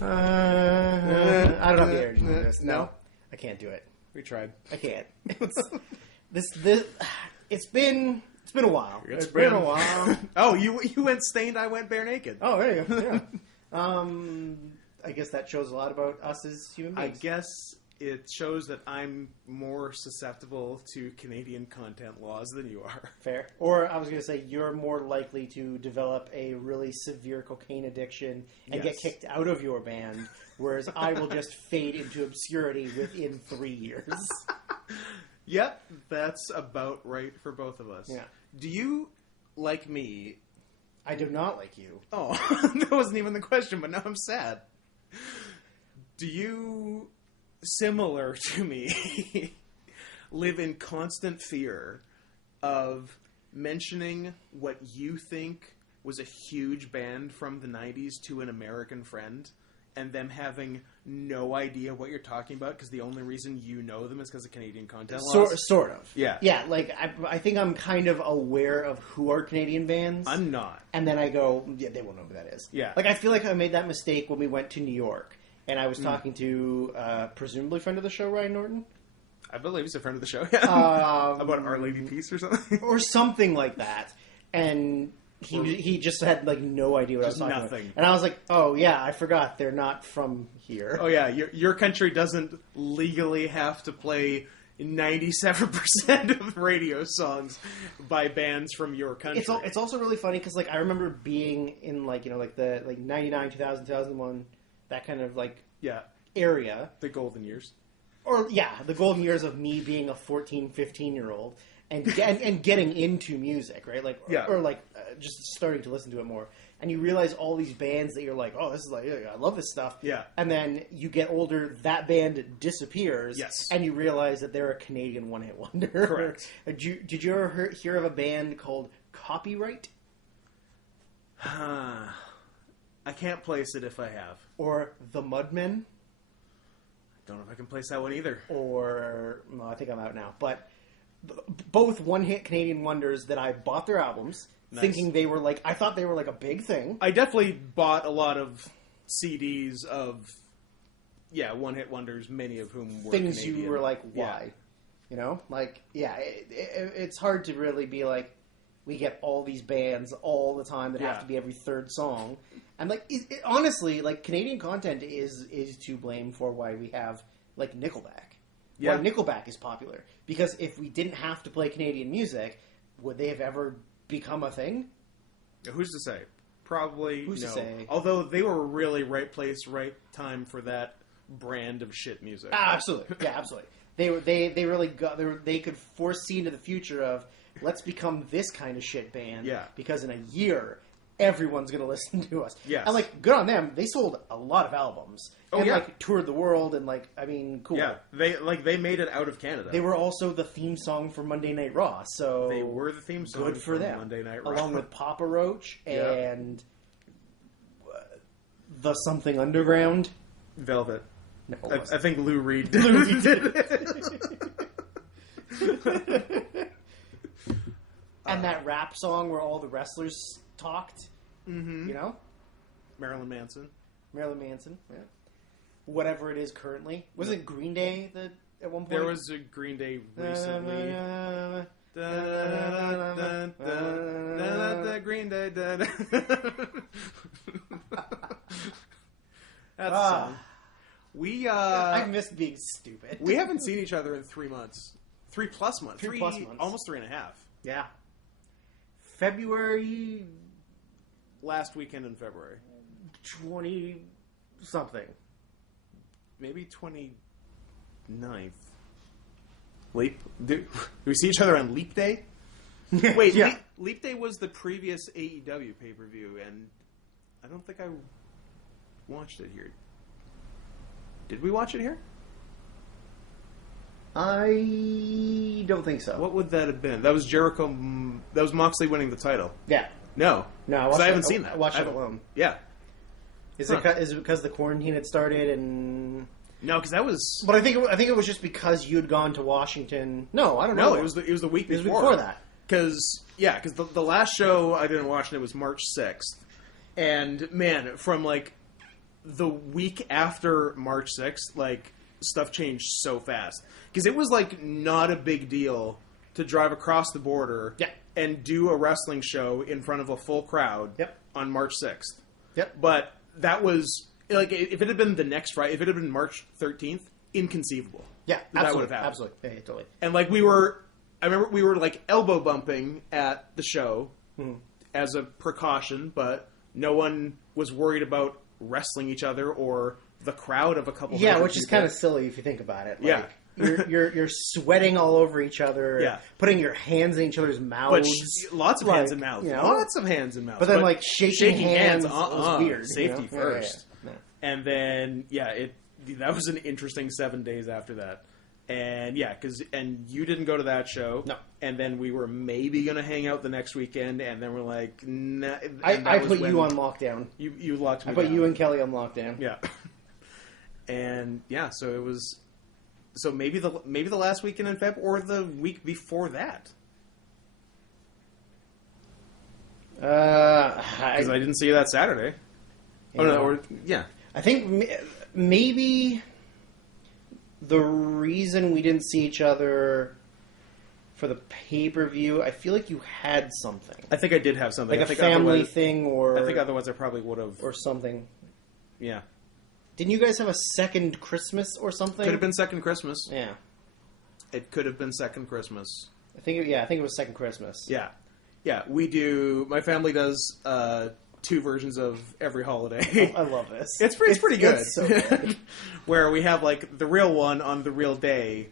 I don't have the energy for this. No, I can't do it. We tried. I can't. It's been a while. It's been a while. Oh, you went stained. I went bare naked. Oh, there you go. Yeah. I guess that shows a lot about us as human beings. I guess it shows that I'm more susceptible to Canadian content laws than you are. Fair. Or I was going to say you're more likely to develop a really severe cocaine addiction and get kicked out of your band, whereas I will just fade into obscurity within 3 years. Yep, that's about right for both of us. Yeah. Do you, like me... I do not like you. Oh, that wasn't even the question, but now I'm sad. Do you, similar to me, live in constant fear of mentioning what you think was a huge band from the 90s to an American friend, and them having no idea what you're talking about because the only reason you know them is because of Canadian content laws? Sort of. Yeah. Yeah, like, I think I'm kind of aware of who are Canadian bands. I'm not. And then I go, yeah, they won't know who that is. Yeah. Like, I feel like I made that mistake when we went to New York. And I was talking to, presumably friend of the show, Ryan Norton. I believe he's a friend of the show, yeah. About Our Lady Peace or something? Or something like that. And... He just had, like, no idea what I was talking nothing. about. And I was like, oh, yeah, I forgot. They're not from here. Oh, yeah. Your country doesn't legally have to play 97% of radio songs by bands from your country. It's also really funny because, like, I remember being in, like, you know, like, the, like, 99, 2000, 2001, that kind of, like, area. The golden years. Or, yeah, the golden years of me being a 14, 15-year-old. And getting into music, right? Like, or just starting to listen to it more. And you realize all these bands that you're like, oh, this is like, I love this stuff. Yeah. And then you get older, that band disappears. Yes. And you realize that they're a Canadian one-hit wonder. Correct. Did you ever hear of a band called Copyright? I can't place it if I have. Or The Mudmen? Don't know if I can place that one either. Or, no, I think I'm out now. But... both one-hit Canadian wonders that I bought their albums, thinking they were like... I thought they were like a big thing. I definitely bought a lot of CDs of, one-hit wonders, many of whom were things Canadian. You were like, why? Yeah. You know? Like, it's hard to really be like, we get all these bands all the time that have to be every third song. And, like, honestly, like, Canadian content is to blame for why we have, like, Nickelback. Yeah. Why Nickelback is popular. Because if we didn't have to play Canadian music, would they have ever become a thing? Who's to say? Probably Who's no. to say? Although they were really right place, right time for that brand of shit music. Absolutely. Yeah, absolutely. They really got... They could foresee into the future of, let's become this kind of shit band. Yeah. Because in a year... everyone's going to listen to us. Yes. And, like, good on them. They sold a lot of albums. Oh, and, yeah. like, toured the world and, like, I mean, cool. Yeah. They made it out of Canada. They were also the theme song for Monday Night Raw, so... They were the theme song good for them. Monday Night Raw. Along with Papa Roach and the Something Underground. Velvet. No, I think Lou Reed did. Lou Reed did it. And that rap song where all the wrestlers talked, you know? Marilyn Manson. Yeah. Whatever it is currently. Was it Green Day that at one point? There was a Green Day recently. Green Day. That's a song. I missed being stupid. We haven't seen each other in 3 months. 3+ months. 3+ months. Almost 3.5. Yeah. February... last weekend in February. 20-something. Maybe 29th. Do we see each other on Leap Day? Wait, yeah. Leap Day was the previous AEW pay-per-view, and I don't think I watched it here. Did we watch it here? I don't think so. What would that have been? That was Jericho... That was Moxley winning the title. Yeah. No. No, I haven't seen that. I watched it alone. Yeah. Is it because the quarantine had started and... No, because that was... But I think it was just because you'd gone to Washington. No, I don't know. No, it was the week before. It was before that. Because the last show I didn't watch, and it was March 6th. And, man, from, like, the week after March 6th, like, stuff changed so fast. Because it was, like, not a big deal to drive across the border and do a wrestling show in front of a full crowd on March 6th. Yep. But that was, like, if it had been the next Friday, if it had been March 13th, inconceivable. Yeah, absolutely. That would have happened. Absolutely. Yeah, totally. And, like, I remember we were, like, elbow bumping at the show as a precaution, but no one was worried about wrestling each other or the crowd of a couple. Yeah, which is kind of silly if you think about it. Like, you're sweating all over each other. Yeah, putting your hands in each other's mouths. But lots of hands in mouths. You know? Lots of hands in mouths. But then, like, shaking hands was weird. Safety you know? first, Yeah. And then that was an interesting 7 days after that. And and you didn't go to that show. No. And then we were maybe going to hang out the next weekend, and then we're like, nah. I put you on lockdown. You locked me I put down. you and Kelly on lockdown. Yeah. And so it was. So maybe the last weekend in Feb or the week before that. Because I didn't see you that Saturday. Yeah. Oh no! I think maybe the reason we didn't see each other for the pay-per-view, I feel like you had something. I think I did have something. Like a family thing, or... I think otherwise I probably would have... Or something. Yeah. Didn't you guys have a second Christmas or something? Could have been second Christmas. Yeah. It could have been second Christmas. I think it was second Christmas. Yeah. Yeah, we do... My family does 2 versions of every holiday. I love this. It's pretty good. It's so good. Where we have, like, the real one on the real day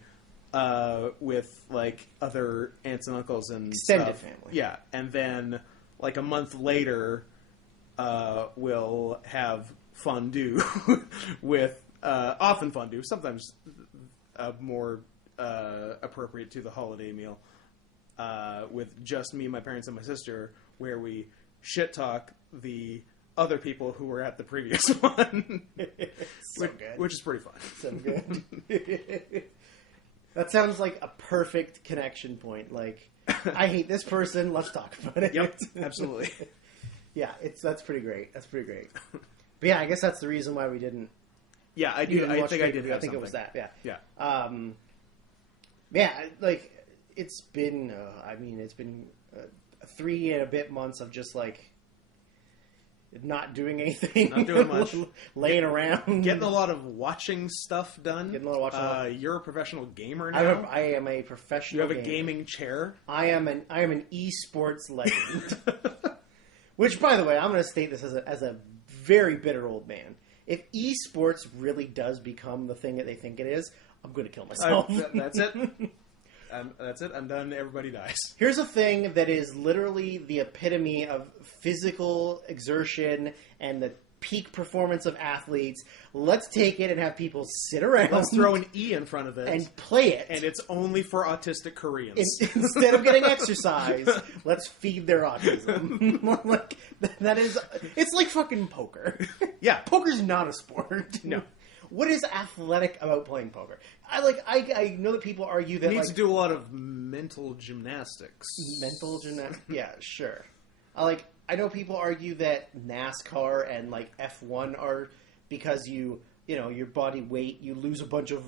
with, like, other aunts and uncles and extended stuff. family. Yeah, and then, like, a month later, we'll have fondue with... often fondue, sometimes more appropriate to the holiday meal. With just me, my parents, and my sister, where we shit talk the other people who were at the previous one. Which is pretty fun. So good. That sounds like a perfect connection point. Like, I hate this person, let's talk about it. Yep, absolutely. Yeah, that's pretty great. That's pretty great. But yeah, I guess that's the reason why we didn't. Yeah, I do. I think I did. I think it was that. Yeah. Yeah. Yeah, like it's been. It's been 3 and a bit months of just like not doing anything, not doing much, laying around, getting a lot of watching stuff done. Getting a lot of watching. You're a professional gamer now. I am a professional. You have a gamer. gaming chair. I am an esports legend. Which, by the way, I'm going to state this as a very bitter old man. If esports really does become the thing that they think it is, I'm going to kill myself. That's it. That's it. I'm done. Everybody dies. Here's a thing that is literally the epitome of physical exertion and the peak performance of athletes. Let's take it and have people sit around. Let's throw an E in front of it. And play it. And it's only for autistic Koreans. Instead of getting exercise, let's feed their autism. Like, that is... It's like fucking poker. Yeah. Poker's not a sport. No. What is athletic about playing poker? I know that people argue that... You need to do a lot of mental gymnastics. Mental gymnastics? Yeah, sure. I know people argue that NASCAR and like F1 are because your body weight, you lose a bunch of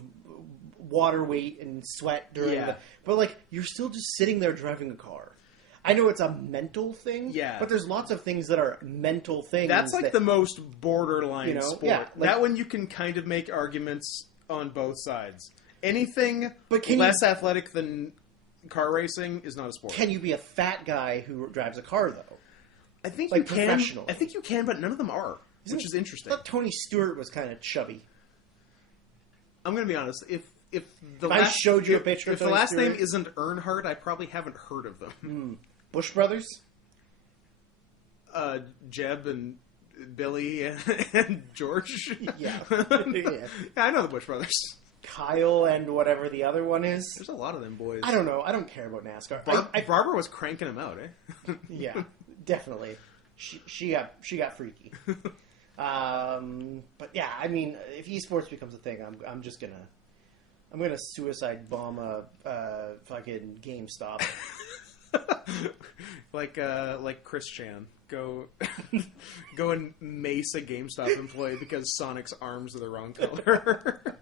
water weight and sweat during but like you're still just sitting there driving a car. I know it's a mental thing, but there's lots of things that are mental things. That's like the most borderline sport. Yeah, like, that one you can kind of make arguments on both sides. Anything but less athletic than car racing is not a sport. Can you be a fat guy who drives a car though? I think like you can. Professional. I think you can, but none of them are, which is interesting. I thought Tony Stewart was kind of chubby. I'm going to be honest. If I showed you a picture of the last Stewart, name isn't Earnhardt, I probably haven't heard of them. Bush Brothers? Jeb and Billy and George. Yeah. I know the Bush Brothers. Kyle and whatever the other one is. There's a lot of them boys. I don't know. I don't care about NASCAR. Barbara was cranking them out, eh? Yeah, definitely. She got freaky. But yeah, I mean, if esports becomes a thing, I'm gonna suicide bomb a fucking GameStop. Like Chris Chan. Go and mace a GameStop employee because Sonic's arms are the wrong color.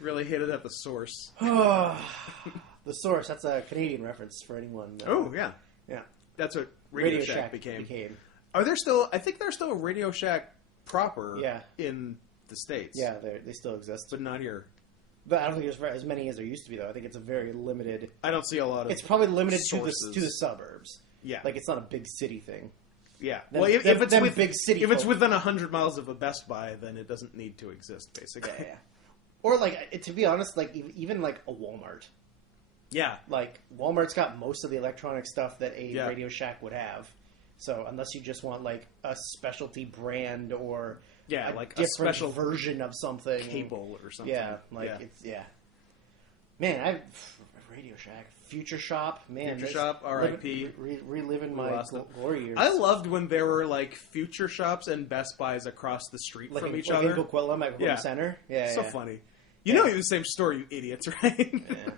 Really hit it at the source. The source. That's a Canadian reference for anyone. Oh yeah, yeah. That's what Radio Shack became. Are there still? I think there's still Radio Shack proper. Yeah. In the States. Yeah, they still exist, but not here. But I don't think there's as many as there used to be, though. I think it's a very limited. I don't see a lot of. It's probably limited to the suburbs. Yeah, like it's not a big city thing. Yeah, well, if it's big city, if it's within 100 miles of a Best Buy, then it doesn't need to exist, basically. Yeah. Or like, to be honest, like even like a Walmart. Yeah, like Walmart's got most of the electronic stuff that a Yeah. Radio Shack would have. So unless you just want like a specialty brand or like different a special version of something, cable or something. Yeah, like it's Man, Radio Shack, Future Shop, man, Future Shop, R.I.P. Reliving my glory years. I loved when there were like Future Shops and Best Buys across the street like from each like other. In Coquitlam at Coquitlam Center. Yeah, so funny. You know, you're the same store, you idiots, right? Yeah.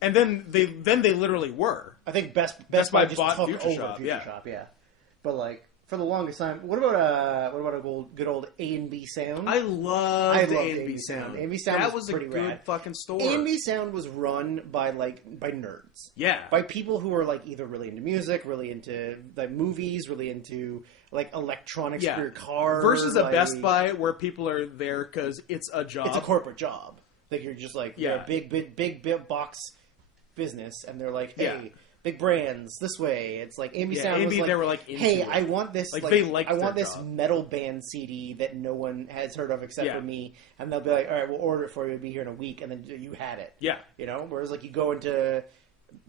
And then they literally were. I think Best Buy just bought Future Shop. Yeah. But like for the longest time, what about a good old A&B Sound? I loved A&B Sound. A&B Sound that was a pretty good rad. fucking store. A&B Sound was run by nerds. Yeah, by people who were like either really into music, really into like movies, really into like electronics for your car. Versus a Best Buy where people are there because it's a job. It's a corporate job. Like you're just like you're a big box business, and they're like, hey, big brands this way. It's like A&B Sound was like, they were like, hey, I want this. Like they liked I want their this job. Metal band CD that no one has heard of except for me, and they'll be like, all right, we'll order it for you. It'll be here in a week, and then you had it. Yeah, you know. Whereas like you go into,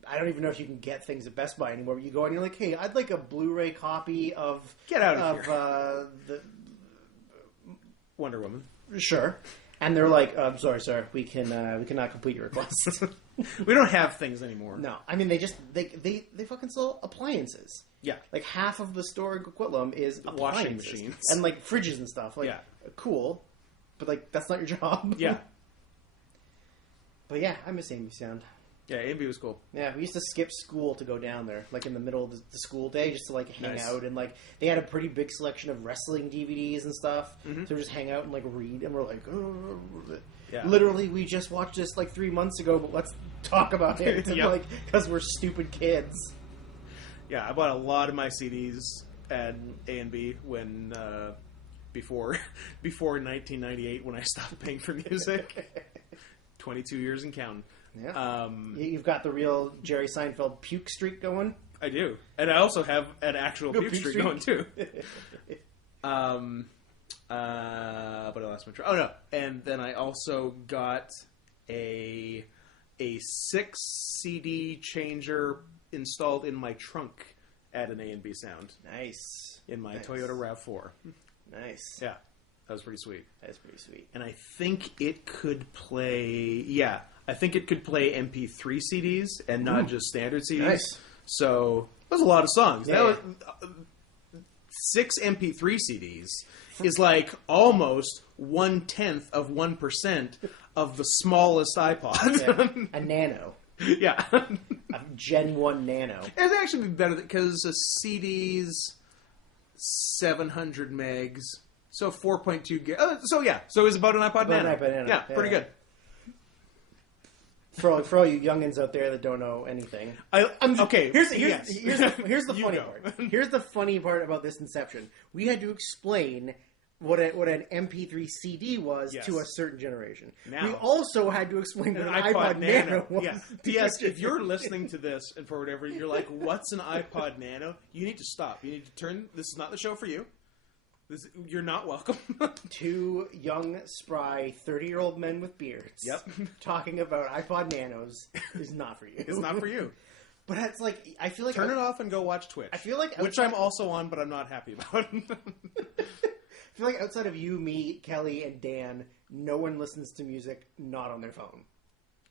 I don't even know if you can get things at Best Buy anymore. But you go and you're like, hey, I'd like a Blu-ray copy of Get Out of Here. The Wonder Woman. Sure. And they're like, I'm sorry, sir, we cannot complete your request. We don't have things anymore. No, I mean they fucking sell appliances. Yeah, like half of the store in Coquitlam is washing machines and like fridges and stuff. Like, cool, but like that's not your job. Yeah, but yeah, I miss A&B Sound. Yeah, A&B was cool. Yeah, we used to skip school to go down there, like in the middle of the school day, just to like hang out, and like they had a pretty big selection of wrestling DVDs and stuff. Mm-hmm. So we just hang out and like read, and we're like, literally, we just watched this like 3 months ago, but let's talk about it, like because we're stupid kids. Yeah, I bought a lot of my CDs at A&B when before 1998 when I stopped paying for music. 22 years and counting. Yeah. You've got the real Jerry Seinfeld puke streak going. I do, and I also have an actual puke streak going too. But I lost my track. Oh no! And then I also got a 6 CD changer installed in my trunk at an A&B Sound. Nice. In my Toyota RAV4. Nice. Yeah, that was pretty sweet. That's pretty sweet. And I think it could play. Yeah. I think it could play MP3 CDs and not just standard CDs. Nice. So, that was a lot of songs. Yeah. That was, 6 MP3 CDs is like almost 1/10 of 1% of the smallest iPod. Yeah. A Nano. Yeah. A Gen 1 Nano. It'd actually be better because a CD's 700 megs. So 4.2 gig. So yeah. So it was about an iPod Nano. Yeah, pretty good. For all you youngins out there that don't know anything, okay. Here's the funny part. Here's the funny part about this inception. We had to explain what an MP3 CD was to a certain generation. Now, we also had to explain what an iPod Nano was. Yeah. P.S. If you're listening to this and for whatever you're like, what's an iPod Nano? You need to stop. You need to turn. This is not the show for you. You're not welcome. 2 young, spry, 30-year-old men with beards. Yep. Talking about iPod Nanos is not for you. It's not for you. But it's like, I feel like... Turn it off and go watch Twitch. I feel like... Which I'm also on, but I'm not happy about. I feel like outside of you, me, Kelly, and Dan, no one listens to music not on their phone.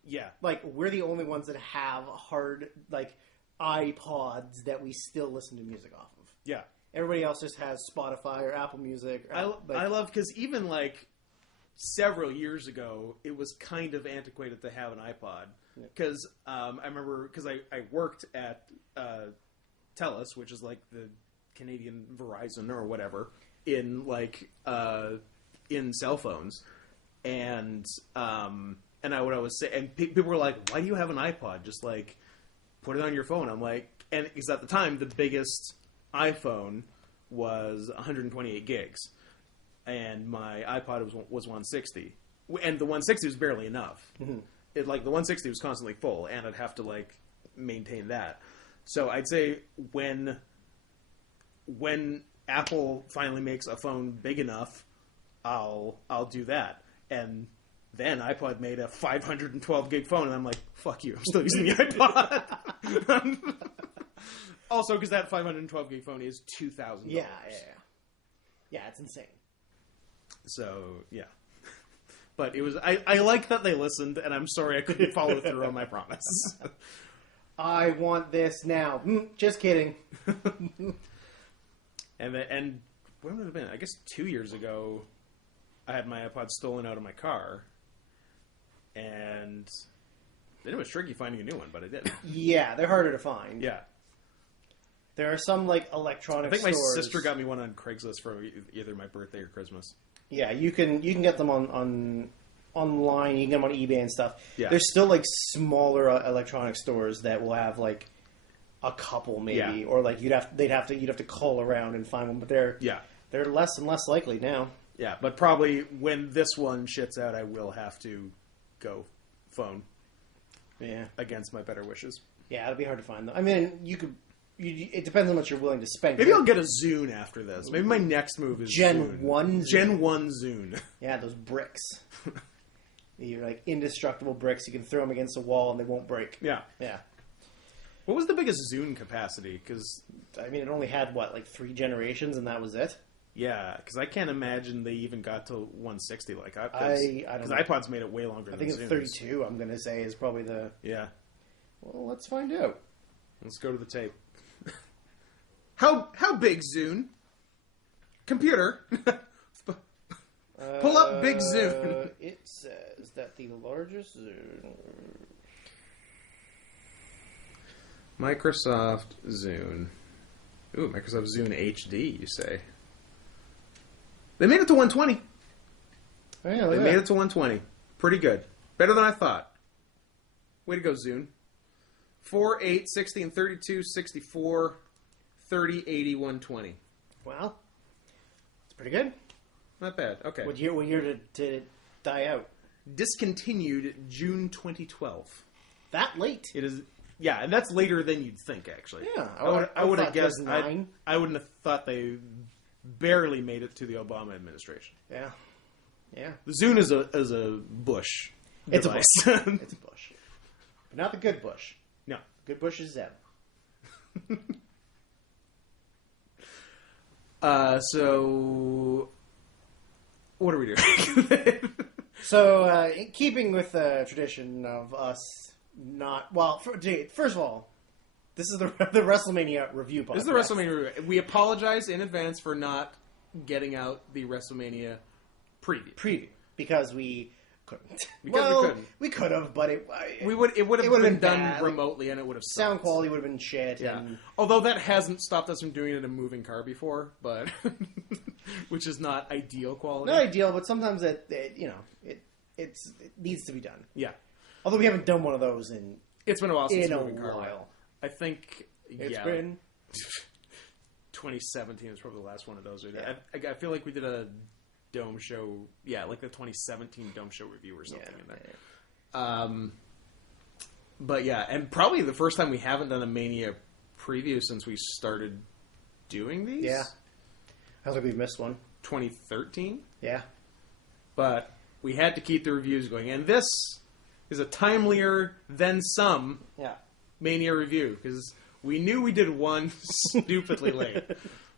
Yeah. Like, we're the only ones that have hard, like, iPods that we still listen to music off of. Yeah. Everybody else just has Spotify or Apple Music. I love because even like several years ago, it was kind of antiquated to have an iPod. Because I remember, because I worked at TELUS, which is like the Canadian Verizon or whatever, in cell phones. And what I was saying, and people were like, "Why do you have an iPod? Just like put it on your phone." I'm like, and because at the time the biggest iPhone was 128 gigs, and my iPod was 160, and the 160 was barely enough. Mm-hmm. The 160 was constantly full, and I'd have to like maintain that. So I'd say when Apple finally makes a phone big enough, I'll do that. And then iPod made a 512 gig phone, and I'm like, fuck you, I'm still using the iPod. Also, because that 512 gig phone is $2,000. Yeah, it's insane. So, yeah. But it was, I like that they listened, and I'm sorry I couldn't follow through on my promise. I want this now. Just kidding. And when would it have been? I guess 2 years ago, I had my iPod stolen out of my car, and then it was tricky finding a new one, but I did. Yeah, they're harder to find. Yeah. There are some, like, electronic stores. I think my sister got me one on Craigslist for either my birthday or Christmas. Yeah, you can get them on online, you can get them on eBay and stuff. Yeah. There's still, like, smaller electronic stores that will have, like, a couple maybe, or like you'd have to call around and find one, but they're less and less likely now. Yeah, but probably when this one shits out, I will have to go phone. Yeah, against my better wishes. Yeah, it'll be hard to find them. I mean, it depends on what you're willing to spend. Maybe I'll get a Zune after this. Maybe my next move is Gen 1 Zune. Gen 1 Zune. Yeah, those bricks. You're like indestructible bricks. You can throw them against a wall and they won't break. Yeah. Yeah. What was the biggest Zune capacity? Because I mean, it only had, 3 generations, and that was it? Yeah, because I can't imagine they even got to 160 like iPods. I don't know. Because iPods made it way longer than Zunes. I think it's 32, I'm going to say, is probably the... Yeah. Well, let's find out. Let's go to the tape. How big, Zune? Computer. Pull up Big Zune. It says that the largest Zune... Microsoft Zune. Ooh, Microsoft Zune HD, you say. They made it to 120. Oh, yeah, they made it to 120. Pretty good. Better than I thought. Way to go, Zune. 4, 8, 16, 32, 64, 30, 80, 120. Wow. It's pretty good. Not bad. Okay. What year did it die out? Discontinued June 2012. That late? It is... Yeah, and that's later than you'd think, actually. Yeah. I would have guessed... I wouldn't have thought they barely made it to the Obama administration. Yeah. Yeah. The Zune is a Bush It's device. a Bush. It's a Bush. But not the good Bush. No. Good Bush is Zeb. So... What are we doing? So, in keeping with the tradition of us not... Well, first of all, this is the WrestleMania review podcast. This is the WrestleMania review. We apologize in advance for not getting out the WrestleMania preview. Because we couldn't. We couldn't. We could have, but it would have been done bad. remotely, and it would have sucked. Sound quality would have been shit. Yeah. And... Although that hasn't stopped us from doing it in a moving car before, but which is not ideal quality. Not ideal, but sometimes it needs to be done. Yeah. Although we haven't done one of those it's been a while since in a moving car. while. I think it's been 2017 is probably the last one of those. Yeah. I feel like we did a Dome show, like the 2017 Dome show review or something in there. Yeah. But yeah, and probably the first time we haven't done a Mania preview since we started doing these. Yeah. I don't think we've missed one. 2013? Yeah. But we had to keep the reviews going. And this is a timelier than some Mania review, because we knew we did one stupidly late.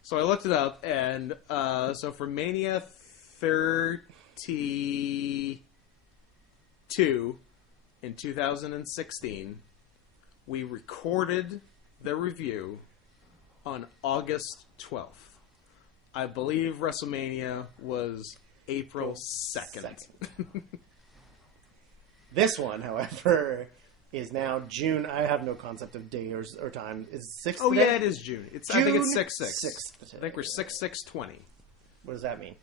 So I looked it up, and so for Mania 32 in 2016, we recorded the review on August 12th. I believe WrestleMania was April 2nd. This one, however, is now June. I have no concept of day or time. Is 6th Oh, today? yeah, it is June. I think it's 6/6. 6th. I think we're 6/6/20. What does that mean?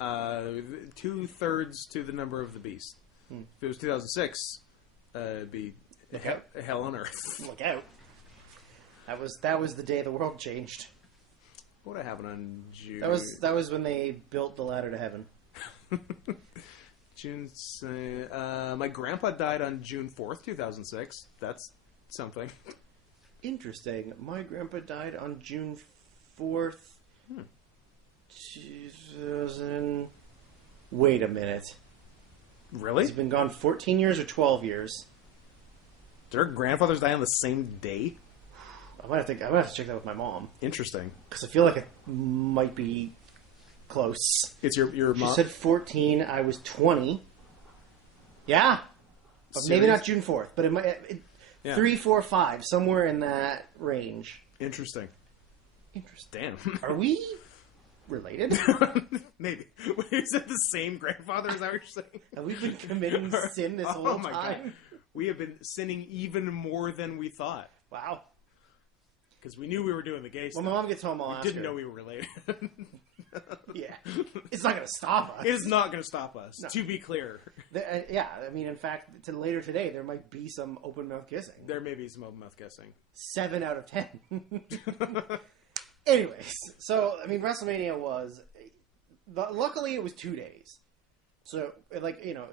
2/3 to the number of the beast. If it was 2006, it'd be hell on earth. Look out. That was the day the world changed. What would happen on June? That was when they built the ladder to heaven. June. My grandpa died on June 4th, 2006. That's something. Interesting. My grandpa died on June 4th, 2000. Wait a minute. Really? He's been gone 14 years or 12 years. Did our grandfathers die on the same day? I might have to check that with my mom. Interesting. Because I feel like it might be close. It's your She mom? said 14. I was 20. Yeah. But maybe not June 4th, but it might. 3, 4, 5, somewhere in that range. Interesting. Interesting. Damn. Are we related? Maybe. Wait, is that the same grandfather? Is that what you're saying? Have we been committing sin this whole my time? God. We have been sinning even more than we thought. Wow. Because we knew we were doing the gay stuff. When my mom gets home, I'll ask her. Didn't know we were related. Yeah. It's not going to stop us. It is not going to stop us, No. to be clear. Yeah, I mean, in fact, later today, there might be some open mouth kissing. There may be some open mouth kissing. 7 out of 10. Anyways, so, I mean, WrestleMania was... luckily, it was 2 days. So, it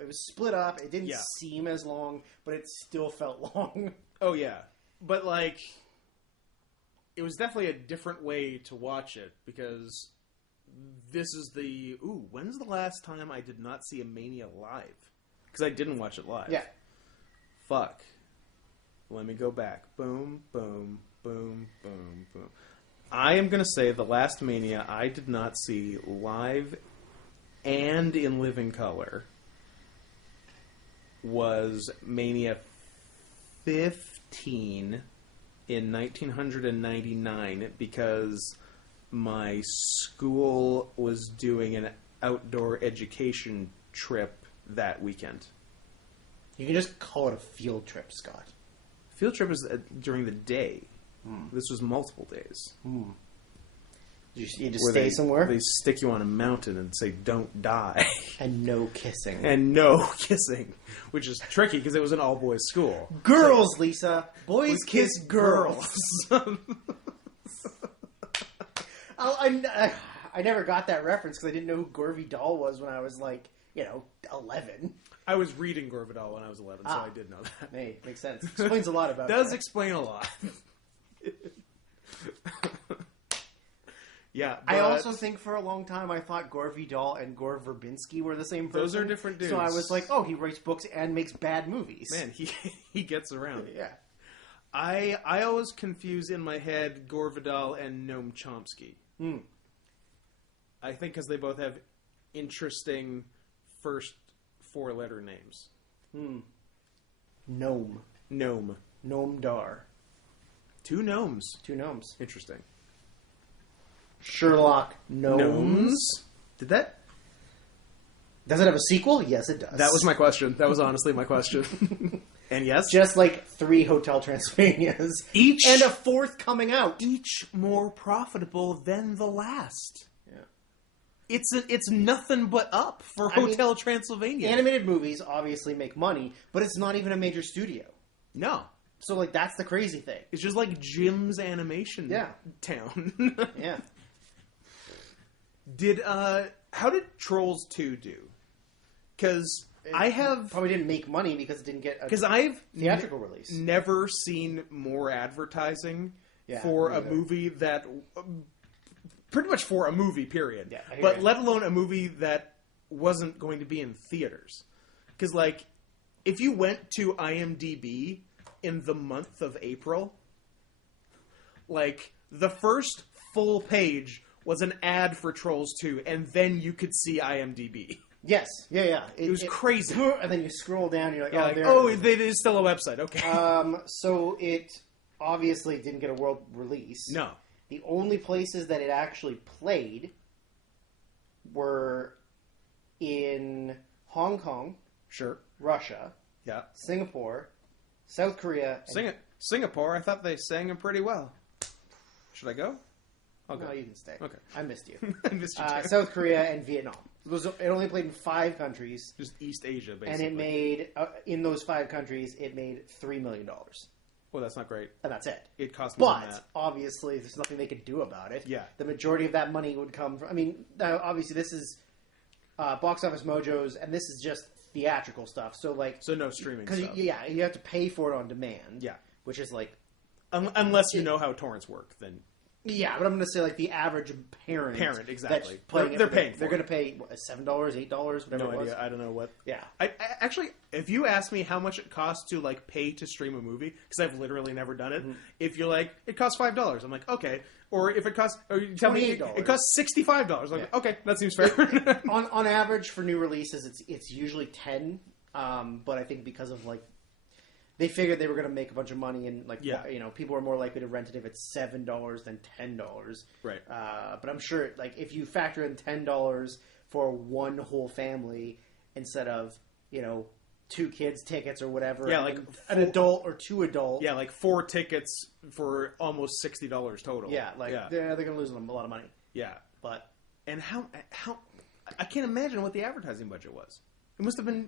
was split up. It didn't seem as long, but it still felt long. Oh, yeah. But, it was definitely a different way to watch it, because this is when's the last time I did not see a Mania live? Because I didn't watch it live. Yeah. Fuck. Let me go back. Boom, boom, boom, boom, boom. I am going to say the last Mania I did not see live and in living color was Mania 15 in 1999, because my school was doing an outdoor education trip that weekend. You can just call it a field trip, Scott. Field trip is during the day. This was multiple days. You just stay somewhere? They stick you on a mountain and say, "Don't die." And no kissing. And no kissing, which is tricky because it was an all-boys school. Girls, Lisa. Boys kiss girls. I never got that reference because I didn't know who Gore Vidal was when I was 11. I was reading Gore Vidal when I was 11, so I did know that. Hey, makes sense. Explains a lot about Does that. explain a lot. Yeah, but I also think for a long time I thought Gore Vidal and Gore Verbinski were the same person. Those are different dudes. So I was like, oh, he writes books and makes bad movies. Man, he gets around. Yeah. I always confuse in my head Gore Vidal and Noam Chomsky. I think because they both have interesting first 4-letter names. Gnome. Gnome Dar. 2 gnomes. 2 gnomes. Interesting. Sherlock Gnomes. Did that? Does it have a sequel? Yes, it does. That was my question. That was honestly my question. And yes? Just like 3 Hotel Transylvanias. Each. And a 4th coming out. Each more profitable than the last. Yeah. It's nothing but up for Hotel Transylvania. Animated movies obviously make money, but it's not even a major studio. No. So, that's the crazy thing. It's just like Jim's Animation Town. Yeah. How did Trolls 2 do? Because I have... Probably didn't make money because it didn't get a theatrical release. Never seen more advertising for a movie that... Pretty much for a movie, period. Yeah, but let alone a movie that wasn't going to be in theaters. Because, if you went to IMDb in the month of April, the first full page was an ad for Trolls 2, and then you could see IMDb. Yes. Yeah. It was crazy. And then you scroll down, and you're like, it is still a website. Okay. So it obviously didn't get a world release. No. The only places that it actually played were Hong Kong, Sure. Russia, Yeah. Singapore, South Korea. And Singapore, I thought they sang him pretty well. Should I go? Okay. No, you can stay. Okay. I missed you. I missed you too. South Korea and Vietnam. It only played in 5 countries. Just East Asia, basically. And it made, in those 5 countries, it made $3 million. Well, that's not great. And that's it. It cost more than But, that. obviously, there's nothing they could do about it. Yeah. The majority of that money would come from... I mean, obviously, this is Box Office Mojo's, and this is just theatrical stuff. So, like... So no streaming Because, stuff. you have to pay for it on demand. Yeah. Which is, like... Unless you know how torrents work, then... Yeah, but I'm going to say, like, the average parent... exactly. That's playing They're paying for They're it. going to pay, what, $7, $8, whatever No it was. idea. I don't know what... Yeah. I actually, if you ask me how much it costs to, like, pay to stream a movie, because I've literally never done it, if you're like, it costs $5, I'm like, okay. Or if it costs... Or you tell me $28. it costs $65, I'm like, okay, that seems fair. on average, for new releases, it's usually 10. But I think because of, like... They figured they were going to make a bunch of money, and like people are more likely to rent it if it's $7 than $10. Right. But I'm sure, like, if you factor in $10 for one whole family instead of 2 kids tickets or whatever, Yeah, like an adult or 2 adults. Yeah, like 4 tickets for almost $60 total. Yeah, they're going to lose them a lot of money. Yeah, but and how I can't imagine what the advertising budget was. It must have been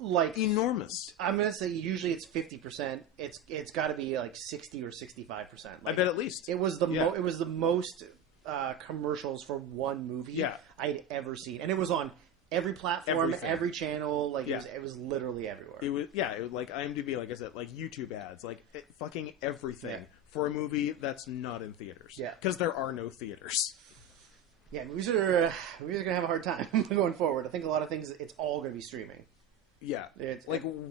like enormous. I'm gonna say usually it's 50%. It's got to be like 60 or 65%. I bet at least it was the most commercials for one movie I'd ever seen, and it was on every platform, every channel. Like it was literally everywhere. It was like IMDb, like I said, like YouTube ads, like fucking everything for a movie that's not in theaters. Yeah, because there are no theaters. Yeah, movies are gonna have a hard time going forward. I think a lot of things it's all gonna be streaming. Yeah,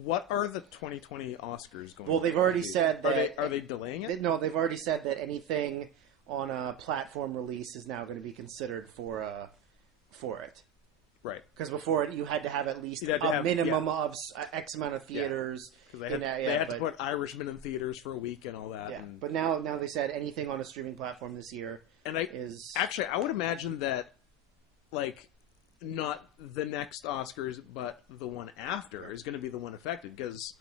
what are the 2020 Oscars going? Well, they've already said that are they delaying it? No, they've already said that anything on a platform release is now going to be considered for it. Right, because before you had to have at least a minimum of X amount of theaters. Because they had to put Irishman in theaters for a week and all that. Yeah, but now they said anything on a streaming platform this year is actually I would imagine that like. Not the next Oscars, but the one after is going to be the one affected because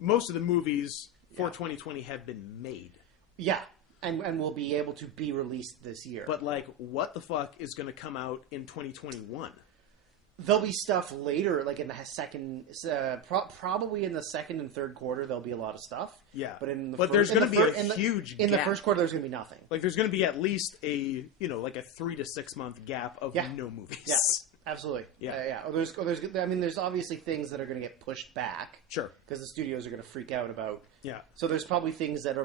most of the movies for 2020 have been made. Yeah, and will be able to be released this year. But like, what the fuck is going to come out in 2021? There'll be stuff later, like in the second, probably in the second and third quarter. There'll be a lot of stuff. Yeah, but there's going to be a huge in gap. the first quarter. There's going to be nothing. Like there's going to be at least a like a 3 to 6 month gap of no movies. Yeah. Absolutely. Yeah. There's obviously things that are going to get pushed back. Sure. Because the studios are going to freak out about. Yeah. So there's probably things that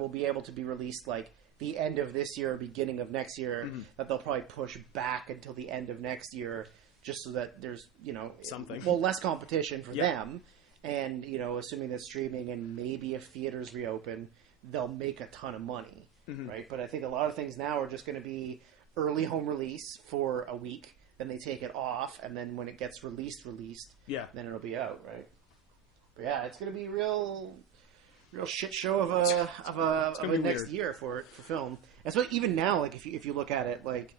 will be able to be released like the end of this year or beginning of next year that they'll probably push back until the end of next year just so that there's, something. Well, less competition for them. And, assuming that streaming and maybe if theaters reopen, they'll make a ton of money. Right? But I think a lot of things now are just going to be early home release for a week. Then they take it off, and then when it gets released, then it'll be out, right? But yeah, it's going to be real shit show of a next year for film. And so even now, like if you look at it, like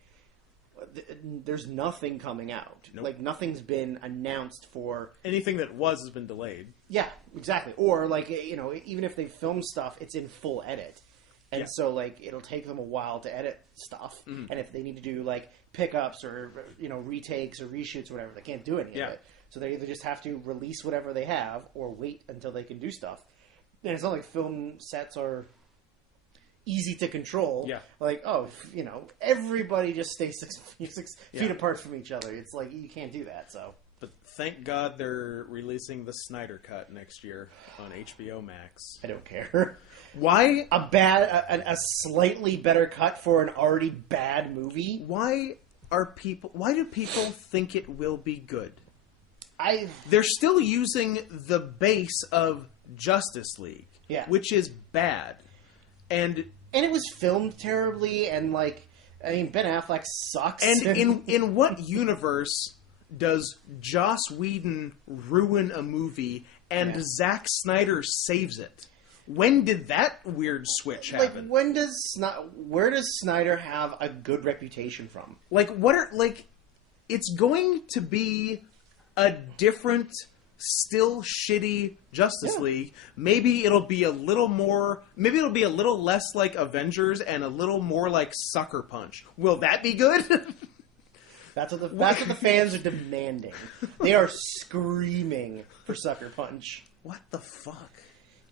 there's nothing coming out. Nope. Like nothing's been announced for anything that has been delayed. Yeah, exactly. Or like even if they film stuff, it's in full edit. And so, like, it'll take them a while to edit stuff. And if they need to do, like, pickups or, retakes or reshoots or whatever, they can't do any of it. So they either just have to release whatever they have or wait until they can do stuff. And it's not like film sets are easy to control. Yeah. Like, everybody just stays six feet apart from each other. It's like, you can't do that, so... But thank God they're releasing the Snyder Cut next year on HBO Max. I don't care. Why a slightly better cut for an already bad movie? Why do people think it will be good? They're still using the base of Justice League, which is bad. And it was filmed terribly and Ben Affleck sucks. And in what universe does Joss Whedon ruin a movie and Zack Snyder saves it? When did that weird switch happen? Where does Snyder have a good reputation from? It's going to be a different, still shitty Justice League. Maybe it'll be a little more. Maybe it'll be a little less like Avengers and a little more like Sucker Punch. Will that be good? That's what the fans are demanding. They are screaming for Sucker Punch. What the fuck?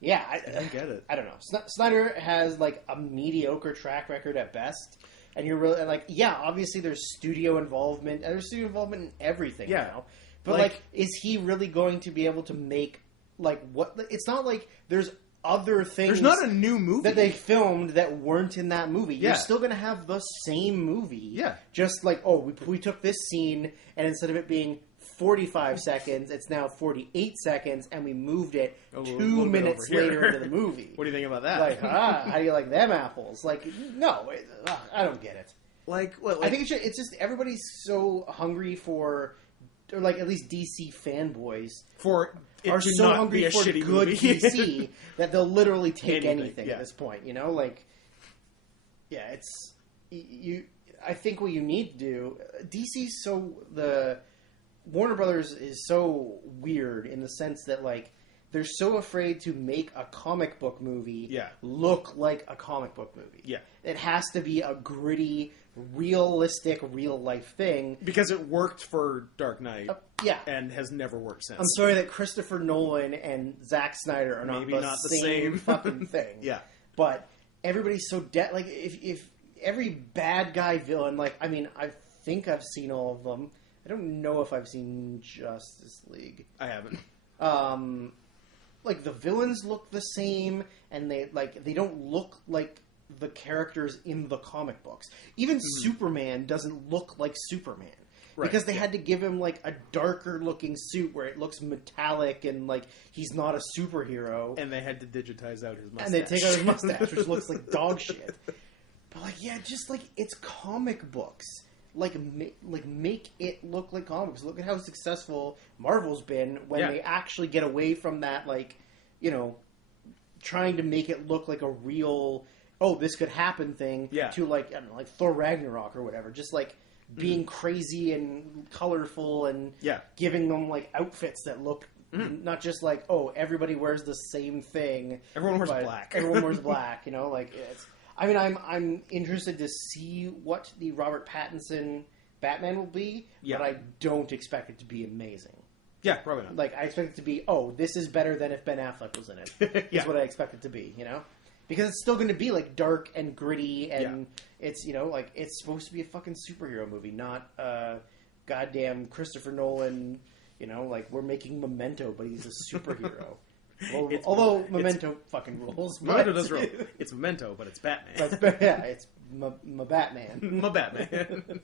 Yeah, I don't get it. I don't know. Snyder has like a mediocre track record at best, and you're really like, yeah, obviously there's studio involvement. There's studio involvement in everything now. But like, is he really going to be able to make like what? It's not like there's other things. There's not a new movie that they filmed that weren't in that movie. You're still going to have the same movie. Yeah. Just like, we took this scene, and instead of it being 45 seconds, it's now 48 seconds, and we moved it 2 minutes later into the movie. What do you think about that? Like, how do you like them apples? Like, no, I don't get it. Like I think it's just everybody's so hungry for, or like at least DC fanboys are so hungry for good movie. DC that they'll literally take anything at this point. You know, like, yeah, it's you. I think what you need to do, DC's the Warner Brothers is so weird in the sense that like they're so afraid to make a comic book movie look like a comic book movie. Yeah, it has to be a gritty, realistic, real life thing because it worked for Dark Knight. And has never worked since. I'm sorry that Christopher Nolan and Zack Snyder are not the same fucking thing. Yeah, but everybody's so like if every bad guy villain, like, I mean, I think I've seen all of them. I don't know if I've seen Justice League. I haven't. Like the villains look the same, and they don't look like the characters in the comic books. Even Superman doesn't look like Superman. Because they had to give him like a darker looking suit where it looks metallic and like he's not a superhero. And they had to digitize out his mustache. And they take out his mustache, which looks like dog shit. But like, yeah, just like it's comic books. Like make it look like comics. Look at how successful Marvel's been when they actually get away from that, like, you know, trying to make it look like a real, this could happen thing to like, I don't know, like Thor Ragnarok or whatever. Just like being crazy and colorful and giving them like outfits that look not just like, everybody wears the same thing. Everyone wears black. Everyone wears black, you know, like it's. I mean, I'm interested to see what the Robert Pattinson Batman will be, but I don't expect it to be amazing. Yeah, probably not. Like, I expect it to be, this is better than if Ben Affleck was in it. Is what I expect it to be, you know? Because it's still going to be, like, dark and gritty, and it's, you know, like, it's supposed to be a fucking superhero movie, not goddamn Christopher Nolan, you know, like, we're making Memento, but he's a superhero. Well, although Memento fucking rules. Memento does rule. It's Memento, but it's Batman. It's my Batman. My Batman.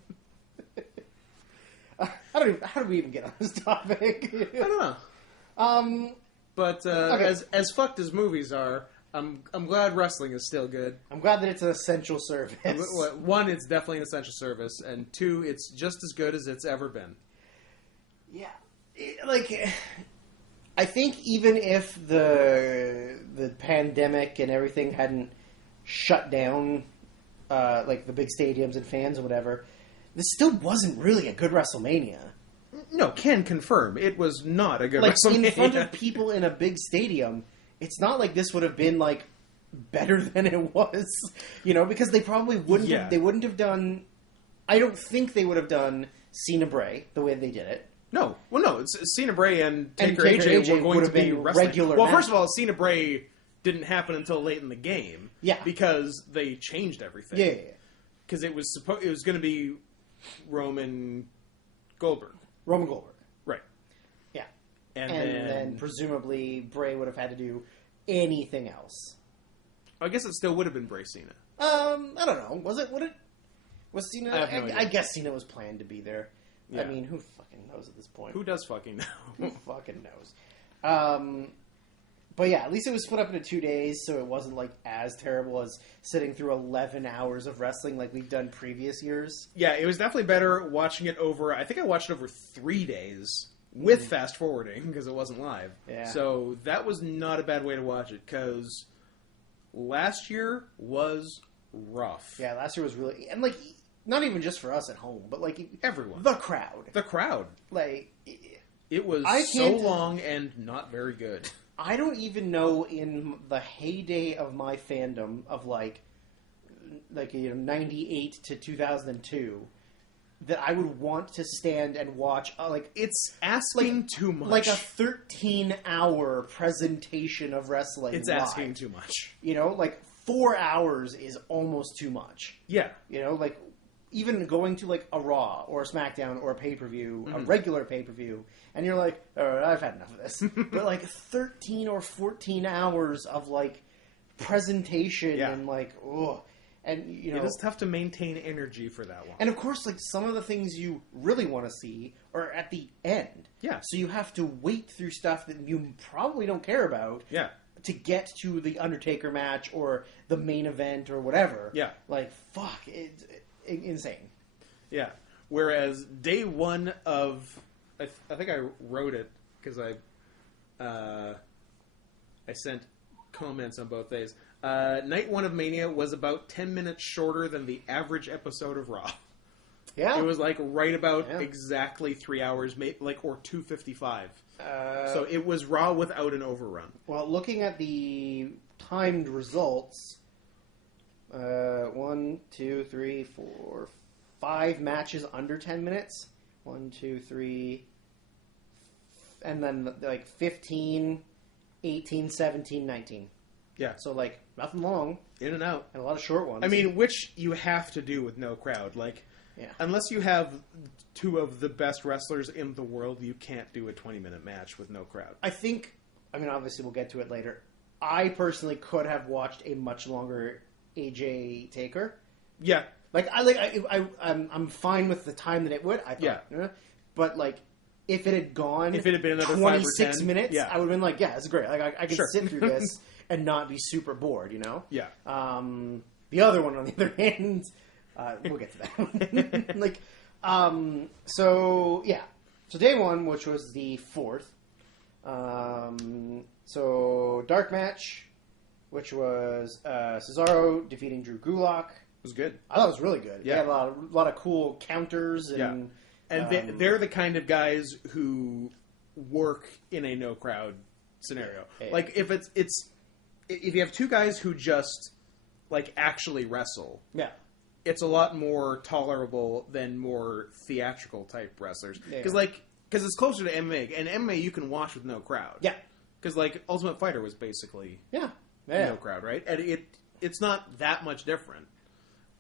How do we even get on this topic? I don't know. But okay. as fucked as movies are, I'm glad wrestling is still good. I'm glad that it's an essential service. One, it's definitely an essential service, and two, it's just as good as it's ever been. Yeah, I think even if the pandemic and everything hadn't shut down, like the big stadiums and fans or whatever, this still wasn't really a good WrestleMania. No, can confirm it was not a good WrestleMania. In front of people in a big stadium, it's not like this would have been like better than it was, you know, because they probably wouldn't. They wouldn't have done. I don't think they would have done Cena Bray the way they did it. No. Well, no. It's Cena Bray and Taker AJ were going to be wrestling. Regular well, first of all, Cena Bray didn't happen until late in the game. Yeah. Because they changed everything. Yeah. Because it was going to be Roman Goldberg. Right. Yeah. And then presumably Bray would have had to do anything else. I guess it still would have been Bray Cena. I don't know. Was it? Was Cena? I have no idea. I guess Cena was planned to be there. Yeah. I mean, who fucking knows at this point? Who does fucking know? Who fucking knows? But yeah, at least it was split up into 2 days, so it wasn't like as terrible as sitting through 11 hours of wrestling like we've done previous years. Yeah, it was definitely better watching it over. I think I watched it over 3 days with fast forwarding because it wasn't live. Yeah. So that was not a bad way to watch it because last year was rough. Yeah, last year was really, and like, not even just for us at home, but like everyone, the crowd, like It was I so can't- long and not very good. I don't even know in the heyday of my fandom of like 98 to 2002 that I would want to stand and watch It's asking too much. like a 13-hour presentation of wrestling. It's live. asking too much. 4 hours is almost too much. Yeah. Even going to like a Raw or a SmackDown or a pay-per-view, a regular pay-per-view, and you're like, all right, I've had enough of this. But like 13 or 14 hours of like presentation and ugh. And it is tough to maintain energy for that long. and of course, like some of the things you really want to see are at the end. Yeah. So you have to wait through stuff that you probably don't care about. Yeah. To get to the Undertaker match or the main event or whatever. Yeah. Fuck, it's insane. Yeah. Whereas day one of, I think I wrote it because I sent comments on both days. Night one of Mania was about 10 minutes shorter than the average episode of Raw. Yeah. It was right about exactly 3 hours, or 2:55. So it was Raw without an overrun. Well, looking at the timed results, 1, 2, 3, 4, 5 matches under 10 minutes. 1, 2, 3, and then 15, 18, 17, 19. Yeah. So nothing long. In and out. And a lot of short ones. I mean, which you have to do with no crowd. Unless you have two of the best wrestlers in the world, you can't do a 20-minute match with no crowd. Obviously we'll get to it later. I personally could have watched a much longer AJ Taker. Yeah. I'm fine with the time that it would. I thought, but if it had gone, if it had been another 26 minutes, yeah. I would have been it's great. I could Sure. sit through this and not be super bored, Yeah. The other one, on the other hand, we'll get to that one. So day one, which was the 4th. So dark match, which was Cesaro defeating Drew Gulak. It was good. I thought it was really good. Yeah. They had a lot of cool counters and they're the kind of guys who work in a no crowd scenario. Yeah. If you have two guys who just actually wrestle, yeah, it's a lot more tolerable than more theatrical type wrestlers. Because it's closer to MMA, and MMA you can watch with no crowd. Yeah, because Ultimate Fighter was basically no crowd, right? And it's not that much different.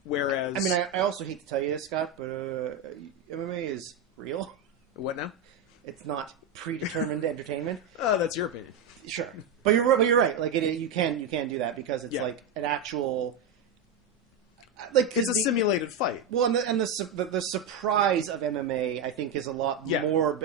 Whereas, I also hate to tell you this, Scott, but MMA is real. What now? It's not predetermined entertainment. Oh, that's your opinion. Sure, but you're right. You can do that because it's an actual. It's a simulated fight. Well, and the surprise of MMA, I think, is a lot more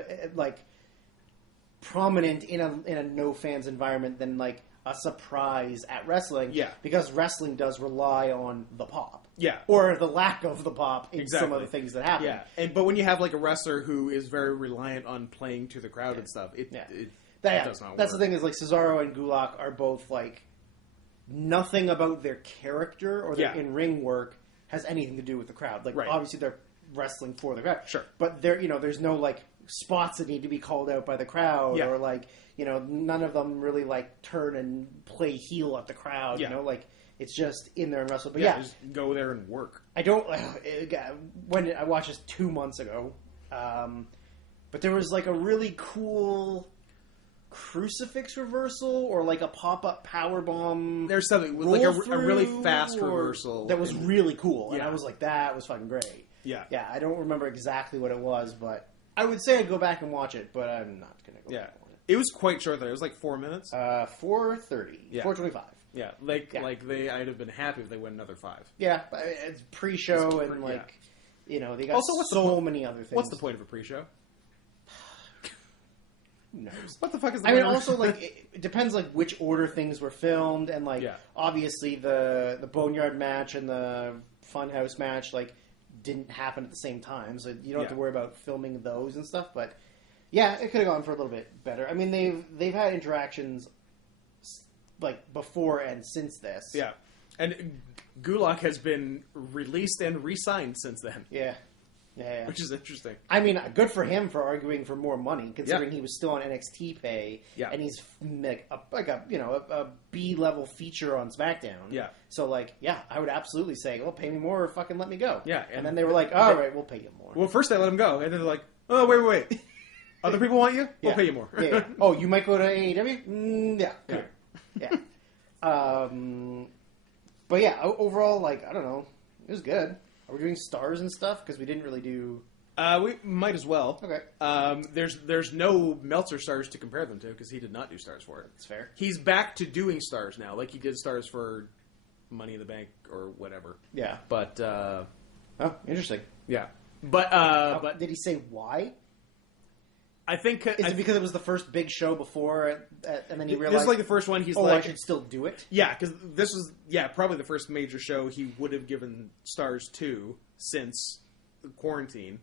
prominent in a no fans environment than a surprise at wrestling. Yeah, because wrestling does rely on the pop. Yeah, or the lack of the pop in some of the things that happen. Yeah, but when you have a wrestler who is very reliant on playing to the crowd and stuff, it does not work. That's the thing is Cesaro and Gulak are both nothing about their character or their in-ring work has anything to do with the crowd. Obviously they're wrestling for the crowd. Sure. But there's no spots that need to be called out by the crowd or none of them really turn and play heel at the crowd, it's just in there and wrestle. But just go there and work. I don't when I watched this 2 months ago. But there was a really cool crucifix reversal or a pop-up power bomb. There's something with a really fast reversal that was really cool, and I was that was fucking great. Yeah, I don't remember exactly what it was, but I would say I'd go back and watch it, but I'm not gonna go back and watch it. It was quite short there. It was 4 minutes. 4:30, 4:25. Yeah, I'd have been happy if they went another 5. Yeah, it's pre-show and they got also many other things. What's the point of a pre-show? Who knows? What the fuck is the also, it depends, which order things were filmed, and, obviously the Boneyard match and the Funhouse match, didn't happen at the same time, so you don't have to worry about filming those and stuff, but, yeah, it could have gone for a little bit better. They've had interactions, before and since this. Yeah. And Gulak has been released and re-signed since then. Yeah. Yeah. which is interesting. I mean, good for him for arguing for more money, considering he was still on NXT pay, and he's like a B-level feature on SmackDown. Yeah. So like, I would absolutely say, well, pay me more or fucking let me go. Yeah. And then they were like, all right, we'll pay you more. Well, first they let him go, and then they're like, oh, wait. Other people want you? We'll pay you more. Yeah. Oh, you might go to AEW? Yeah. But yeah, overall, like, I don't know. It was good. Are we doing stars and stuff? Because we didn't really do... We might as well. Okay. There's no Meltzer stars to compare them to, because he did not do stars for it. That's fair. He's back to doing stars now, like he did stars for Money in the Bank or whatever. Yeah. But, oh, interesting. Yeah. But did he say why? I think... Is it because it was the first big show before, and then he realized... This is like the first one he's I should still do it? Yeah, because this was, probably the first major show he would have given stars to since quarantine.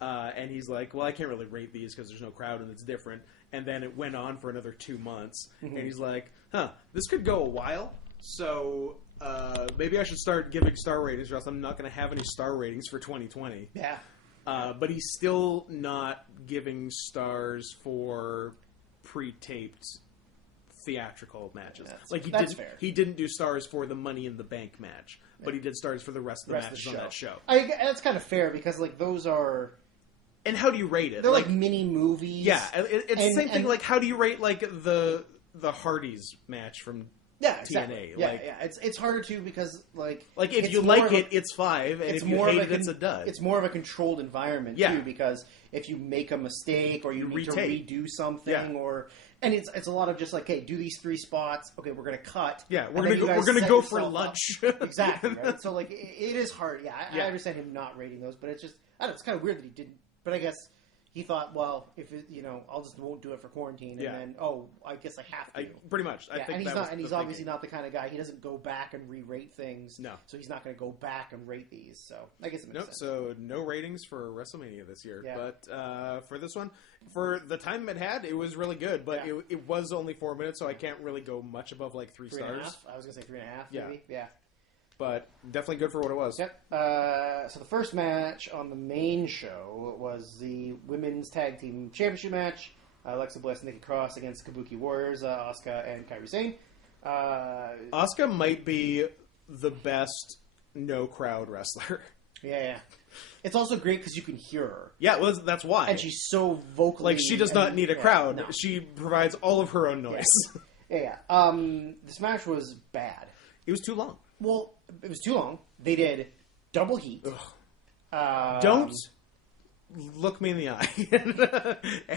And he's like, well, I can't really rate these because there's no crowd and it's different. And then it went on for another 2 months. Mm-hmm. And he's like, this could go a while. So maybe I should start giving star ratings, or else I'm not going to have any star ratings for 2020. Yeah. But he's still not giving stars for pre-taped theatrical matches. That's fair. He didn't do stars for the Money in the Bank match, but he did stars for the rest of the matches on that show. That's kind of fair, because like those are... And how do you rate it? They're like mini movies. Yeah, it's the same thing. Like, how do you rate like the Hardys match from exactly. TNA? Yeah. It's harder to, because like if you like it, it's 5, and if you hate it, it's a dud. It's more of a controlled environment too, because if you make a mistake or you need to redo something, and it's a lot of just like, hey, do these 3 spots. Okay, we're gonna cut. Yeah, we're gonna go for lunch. Exactly. Right. So like, it is hard. Yeah, I understand him not rating those, but it's just, I don't know, it's kind of weird that he didn't. But I guess he thought, well, if it, I'll just won't do it for quarantine, and then I guess I have to. Pretty much. I think he's obviously not the kind of guy. He doesn't go back and re-rate things. No. So he's not going to go back and rate these. So I guess it makes sense. So no ratings for WrestleMania this year. Yeah. But for this one, for the time it had, it was really good. But it was only 4 minutes, so I can't really go much above like 3 stars. I was going to say 3.5. Yeah. Maybe. Yeah. But definitely good for what it was. Yep. So the first match on the main show was the Women's Tag Team Championship match. Alexa Bliss and Nikki Cross against Kabuki Warriors, Asuka and Kairi Sane. Asuka might be the best no-crowd wrestler. Yeah. It's also great because you can hear her. Yeah, well, that's why. And she's so vocally... Like, she does not need a crowd. No. She provides all of her own noise. Yeah. This match was bad. It was too long. Well, it was too long. They did double heat. Don't look me in the eye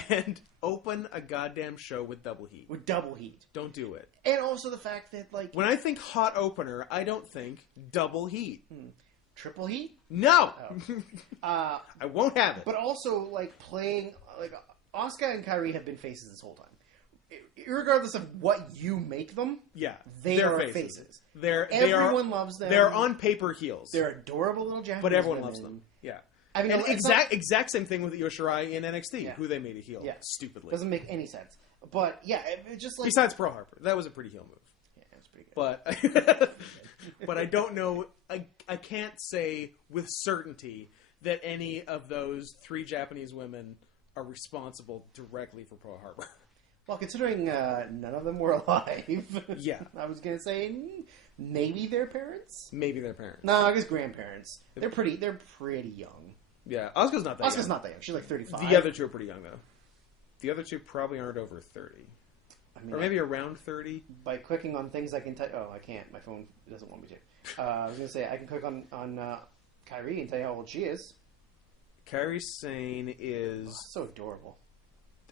and open a goddamn show with double heat. With double heat. Don't do it. And also the fact that, like... When I think hot opener, I don't think double heat. Triple heat? No! Oh. I won't have it. But also, like, playing... Like, Asuka and Kairi have been faces this whole time. Irregardless of what you make them, they are faces. Everyone loves them. They're on paper heels. They're adorable little Japanese but everyone women. loves them. Yeah. I mean, and exact same thing with Io Shirai in NXT, who they made a heel stupidly. Doesn't make any sense. But it just like... Besides Pearl Harbor. That was a pretty heel move. Yeah, it was pretty good. But I don't know... I can't say with certainty that any of those 3 Japanese women are responsible directly for Pearl Harbor. Well, considering none of them were alive, I was gonna say maybe their parents. Maybe their parents. No, I guess grandparents. They're pretty young. Yeah, Asuka's not that young. Asuka's not that young. She's like 35. The other 2 are pretty young though. The other 2 probably aren't over 30, or maybe around 30. By clicking on things, I can tell. Oh, I can't. My phone doesn't want me to. I was gonna say I can click on Kairi and tell you how old she is. Kairi Sane is so adorable.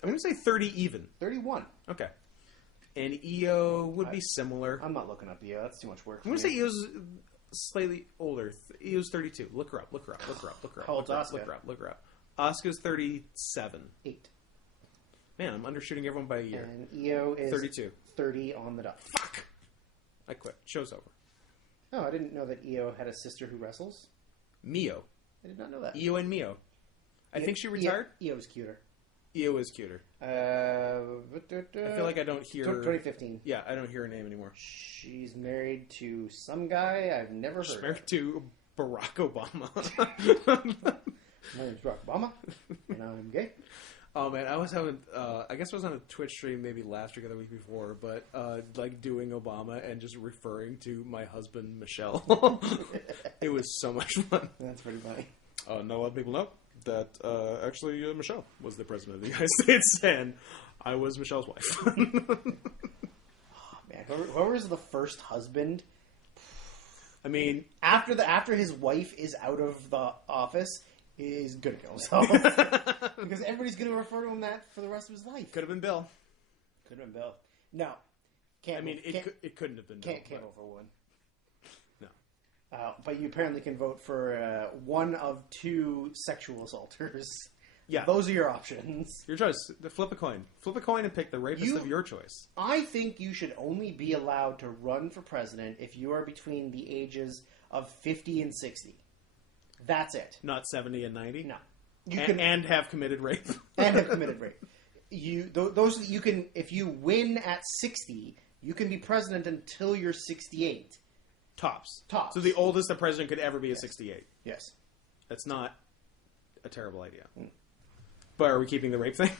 I'm going to say 30 even. 31. Okay. And Io would be similar. I'm not looking up Io. That's too much work for I'm going to say Io's slightly older. Io's 32. Look her up. How old's Asuka? Look her up. Asuka's 37. 8. Man, I'm undershooting everyone by a year. And Io is 32. 30 on the dot. Fuck! I quit. Show's over. Oh, I didn't know that Io had a sister who wrestles. Mio. I did not know that. Io and Mio. I think she retired. Io's cuter. Io is cuter. I feel like I don't hear... 2015. Yeah, I don't hear her name anymore. She's married to some guy I've never heard of. She's married to Barack Obama. My name's Barack Obama, and I'm gay. Oh man, I was having, I guess I was on a Twitch stream maybe last week or the week before, but like doing Obama and just referring to my husband, Michelle. It was so much fun. That's pretty funny. Not a lot of people know that actually Michelle was the president of the United States, and I was Michelle's wife. Oh, man, whoever was the first husband. I mean, after his wife is out of the office, is gonna kill himself because everybody's gonna refer to him that for the rest of his life. Could have been Bill. Could have been Bill. No, can't. I mean, it couldn't have been. Can't Bill, vote for one. No. But you apparently can vote for one of two sexual assaulters. Yeah, those are your options. Your choice. Flip a coin. Flip a coin and pick the rapist of your choice. I think you should only be allowed to run for president if you are between the ages of 50 and 60. That's it. Not 70 and 90? No. And have committed rape. And have committed rape. Those you can, if you win at 60, you can be president until you're 68. Tops. Tops. So the oldest a president could ever be is 68. Yes. That's not a terrible idea. But are we keeping the rape thing?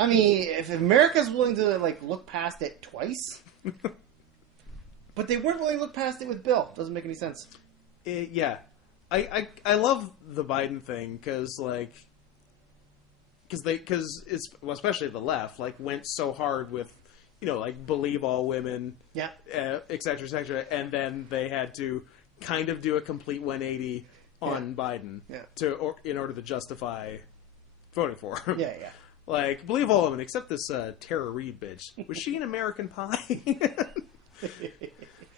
I mean, if America's willing to look past it twice, but they weren't willing to look past it with Bill. Doesn't make any sense. Yeah. I love the Biden thing because it's especially the left went so hard with believe all women, yeah, et cetera, and then they had to kind of do a complete 180 on Biden in order to justify voting for him. Yeah. Believe all women except this Tara Reid bitch. Was she an American Pie?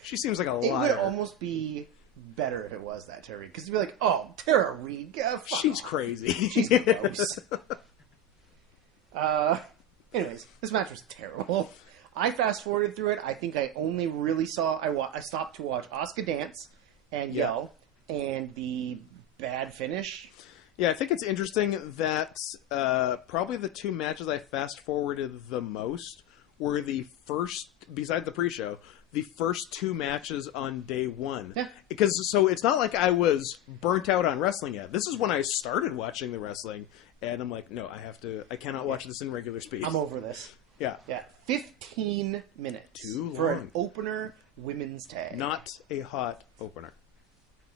She seems like a liar. It would almost be better if it was that Tara Reid, because you'd be like, oh, Tara Reid, she's crazy. She's gross. Anyways, this match was terrible. I fast forwarded through it. I think I only really saw. I stopped to watch Asuka dance and yell, and the bad finish. Yeah, I think it's interesting that probably the two matches I fast forwarded the most were the first, besides the pre-show, the first two matches on day one. Yeah. Because it's not like I was burnt out on wrestling yet. This is when I started watching the wrestling, and I'm like, no, I cannot watch this in regular speed. I'm over this. Yeah. 15 minutes. Too long. For an opener women's tag. Not a hot opener.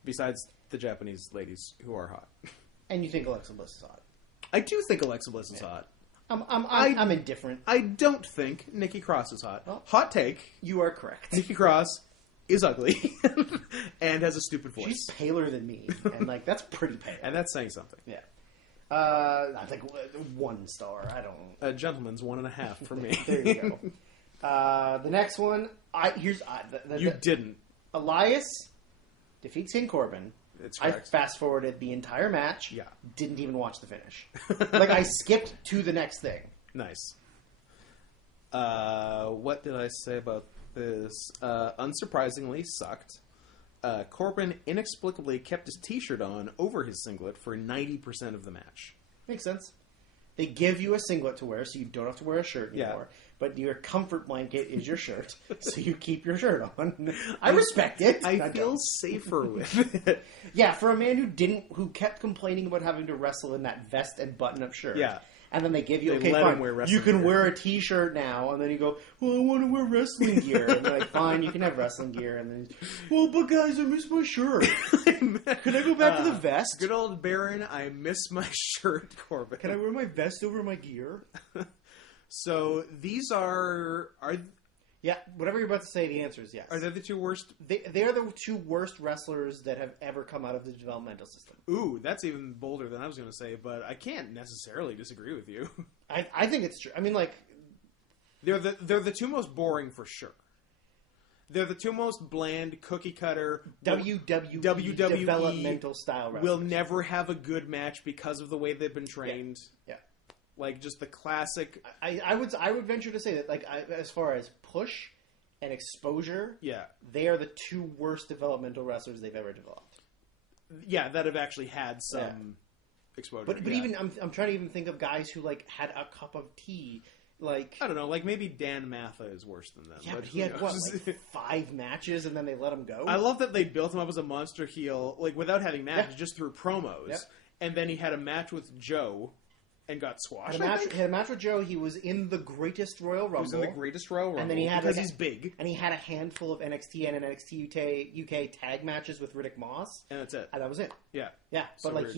Besides the Japanese ladies who are hot. And you think Alexa Bliss is hot? I do think Alexa Bliss is hot. I'm indifferent. I don't think Nikki Cross is hot. Well, hot take. You are correct. Nikki Cross is ugly and has a stupid voice. She's paler than me, and that's pretty pale. And that's saying something. Yeah. I think 1 star. I don't. A gentleman's 1.5 for me. There you go. The next one. You didn't. Elias defeats King Corbin. It's I correct. fast forwarded the entire match. Yeah. Didn't even watch the finish. I skipped to the next thing. Nice. What did I say about this? Unsurprisingly, sucked. Corbin inexplicably kept his t-shirt on over his singlet for 90% of the match. Makes sense. They give you a singlet to wear, so you don't have to wear a shirt anymore. Yeah. But your comfort blanket is your shirt, so you keep your shirt on. I respect it. I feel safer with it. Yeah, for a man who kept complaining about having to wrestle in that vest and button-up shirt. Yeah. And then they give you, fine, you can wear a t-shirt now. And then you go, well, I want to wear wrestling gear. And they're like, fine, you can have wrestling gear. And then, well, but guys, I miss my shirt. Can I go back to the vest? Good old Baron, I miss my shirt, Corbin. Can I wear my vest over my gear? So these are... Yeah, whatever you're about to say, the answer is yes. Are they the two worst? They're the two worst wrestlers that have ever come out of the developmental system. Ooh, that's even bolder than I was going to say, but I can't necessarily disagree with you. I think it's true. I mean, they're the two most boring for sure. They're the two most bland, cookie cutter WWE developmental style wrestlers. Will never have a good match because of the way they've been trained. Yeah. Just the classic. I would venture to say that as far as push and exposure, they are the two worst developmental wrestlers they've ever developed. Yeah, that have actually had some exposure. But even I'm trying to even think of guys who had a cup of tea. I don't know, maybe Dan Matha is worse than them. Yeah, but he had 5 matches and then they let him go. I love that they built him up as a monster heel, without having matches, just through promos. Yep. and then he had a match with Joe and got squashed. Had a match with Joe. He was in the Greatest Royal Rumble. He was in the Greatest Royal Rumble, and then he had because he's big. And he had a handful of NXT and NXT UK tag matches with Riddick Moss, and that's it. And that was it. Yeah, yeah. So but like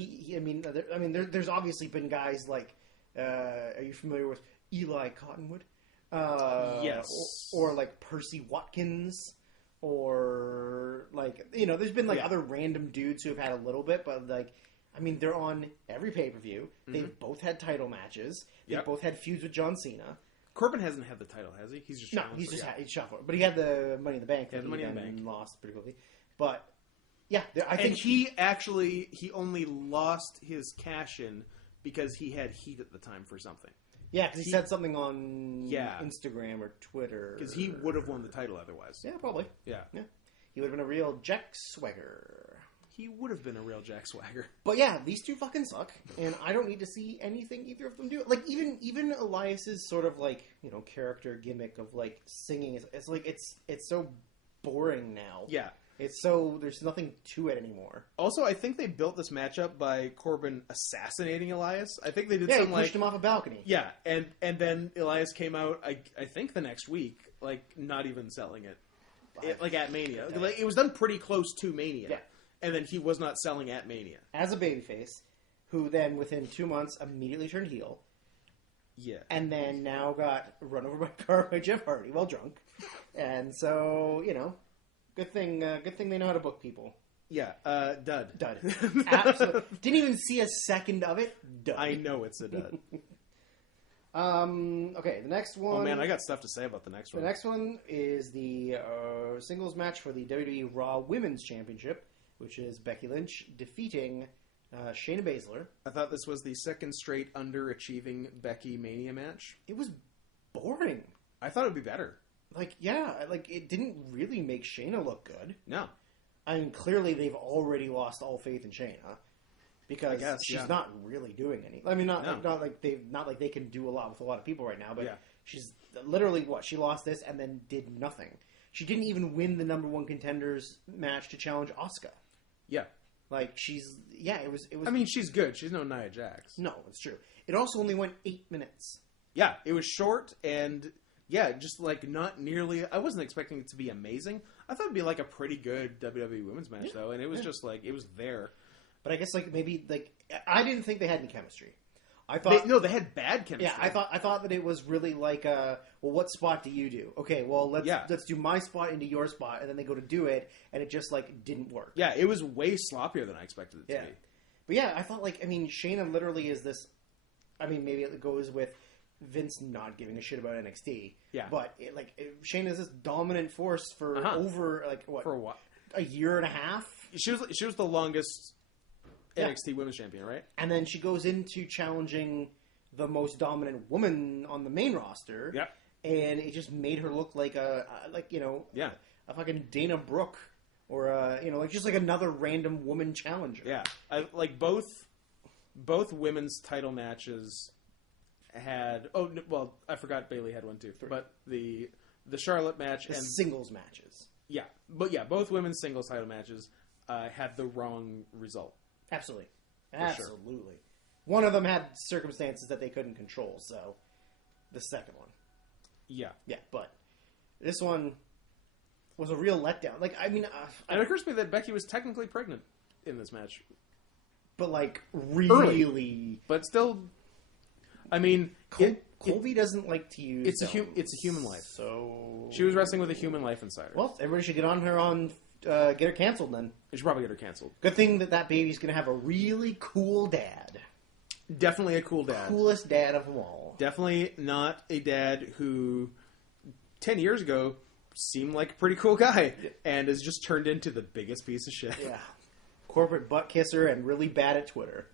there's obviously been guys like, are you familiar with Eli Cottonwood? Yes. Or like Percy Watkins, or like there's been like other random dudes who have had a little bit, but like. I mean, they're on every pay-per-view. They've both had title matches. They've both had feuds with John Cena. Corbin hasn't had the title, has he? He's just he's shot for it. But he had the Money in the Bank. He had the Money in the Bank. Lost pretty quickly. But yeah, I think he he only lost his cash-in because he had heat at the time for something. Yeah, because he said something on Instagram or Twitter. Because he would have won the title otherwise. Yeah, probably. Yeah. He would have been a real Jack Swagger. He would have been a real Jack Swagger. But yeah, these two fucking suck, and I don't need to see anything either of them do. Like even Elias's sort of like character gimmick of like singing it's like it's so boring now. Yeah, it's so there's nothing to it anymore. Also, I think they built this matchup by Corbin assassinating Elias. I think they did. Yeah, he pushed him off a balcony. Yeah, and then Elias came out. I think the next week, like not even selling it like at Mania. Like, it was done pretty close to Mania. Yeah. And then he was not selling at Mania. As a babyface, who then within 2 months immediately turned heel. Yeah. And then now got run over by a car by Jeff Hardy while drunk. And so, good thing they know how to book people. Yeah, dud. Absolutely. Didn't even see a second of it. Dud. I know it's a dud. Okay, the next one... Oh man, I got stuff to say about the next one. The next one is the singles match for the WWE Raw Women's Championship, which is Becky Lynch defeating Shayna Baszler. I thought this was the second straight underachieving Becky Mania match. It was boring. I thought it would be better. It didn't really make Shayna look good. No. I mean, clearly they've already lost all faith in Shayna because she's not really doing any. I mean, not like they can do a lot with a lot of people right now, but she's literally she lost this and then did nothing. She didn't even win the number one contenders match to challenge Asuka. Yeah. It was. I mean, she's good. She's no Nia Jax. No, it's true. It also only went 8 minutes. Yeah, it was short and just like not nearly. I wasn't expecting it to be amazing. I thought it'd be like a pretty good WWE women's match though, and it was just like it was there. But I guess maybe I didn't think they had any chemistry. I thought they had bad chemistry. Yeah, I thought that it was really like well, what spot do you do? Okay, well let's do my spot into your spot, and then they go to do it, and it just didn't work. Yeah, it was way sloppier than I expected it to be. But yeah, I thought Shayna literally is this. I mean, maybe it goes with Vince not giving a shit about NXT. Yeah, but Shayna is this dominant force for over for a while, a year and a half. She was the longest NXT Women's Champion, right? And then she goes into challenging the most dominant woman on the main roster. Yep. And it just made her look like a fucking Dana Brooke or just like another random woman challenger. Yeah. Both women's title matches had I forgot Bayley had one too. 3. But the Charlotte match and singles matches. Yeah. But yeah, both women's singles title matches had the wrong result. Absolutely. Sure. One of them had circumstances that they couldn't control, so the second one. Yeah. Yeah, but this one was a real letdown. It occurs to me that Becky was technically pregnant in this match. But really early. But still, I mean, Colby doesn't like to use it's a human life. So she was wrestling with a human life inside her. Well, everybody should get on her get her canceled then. We should probably get her canceled. Good thing that baby's going to have a really cool dad. Definitely a cool dad. Coolest dad of them all. Definitely not a dad who 10 years ago seemed like a pretty cool guy and has just turned into the biggest piece of shit. Yeah. Corporate butt kisser and really bad at Twitter.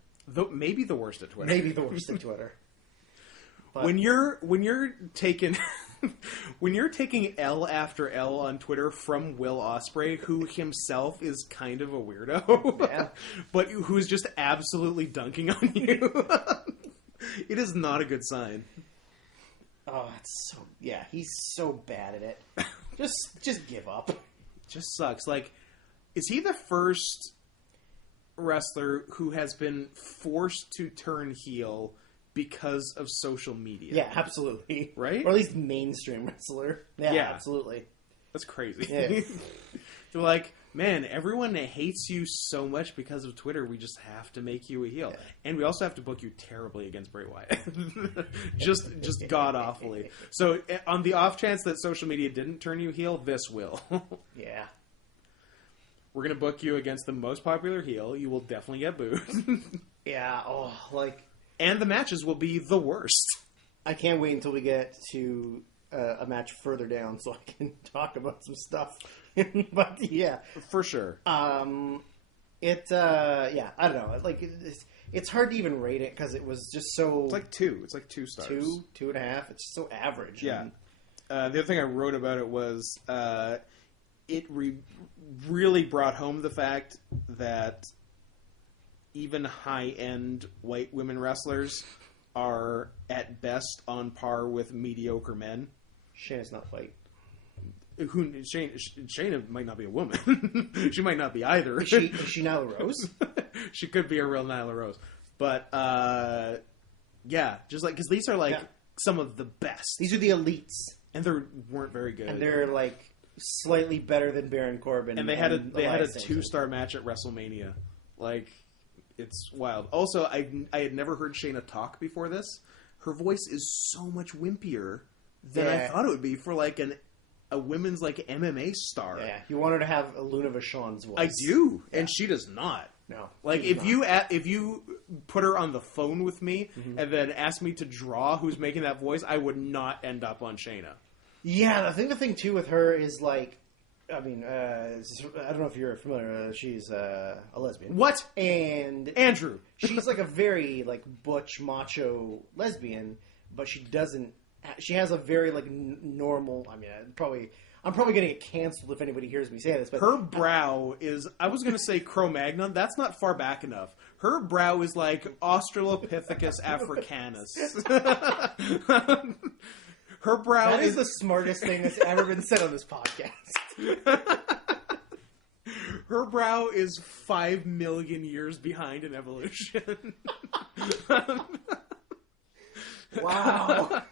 Maybe the worst at Twitter. But when you're taking L after L on Twitter from Will Ospreay, who himself is kind of a weirdo, but who's just absolutely dunking on you, it is not a good sign. Oh, he's so bad at it. Just give up. Just sucks. Is he the first wrestler who has been forced to turn heel because of social media. Yeah, absolutely. Right? Or at least mainstream wrestler. Yeah, absolutely. That's crazy. Yeah. They're like, man, everyone hates you so much because of Twitter. We just have to make you a heel, and we also have to book you terribly against Bray Wyatt, just god awfully. So, on the off chance that social media didn't turn you heel, this will. Yeah, we're gonna book you against the most popular heel. You will definitely get booed. Yeah. Oh, like, and the matches will be the worst. I can't wait until we get to a match further down so I can talk about some stuff. But yeah, for sure. I don't know. Like, it's hard to even rate it because it was just so. It's like 2. It's like 2 stars. 2.5. It's just so average. Yeah. The other thing I wrote about it was it really brought home the fact that even high-end white women wrestlers are at best on par with mediocre men. Shayna's not white. Shayna might not be a woman. She might not be either. Is she Nyla Rose? She could be a real Nyla Rose. But, yeah, just like, because these are like some of the best. These are the elites. And they weren't very good. And they're like slightly better than Baron Corbin. And they had a 2-star match at WrestleMania. Like, it's wild. Also, I had never heard Shayna talk before this. Her voice is so much wimpier than I thought it would be for like a women's like MMA star. Yeah, you want her to have a Luna Vachon's voice. I do, and she does not. No, like if you put her on the phone with me and then ask me to draw who's making that voice, I would not end up on Shayna. Yeah, I think the thing too with her is like, I mean, I don't know if you're familiar. She's a lesbian. What? And Andrew, she's like a very like butch macho lesbian, but she doesn't. She has a very like normal. I mean, I'm probably going to get canceled if anybody hears me say this. But her brow is. I was going to say Cro-Magnon. That's not far back enough. Her brow is like Australopithecus africanus. Her brow that is the smartest thing that's ever been said on this podcast. Her brow is 5 million years behind in evolution. Wow.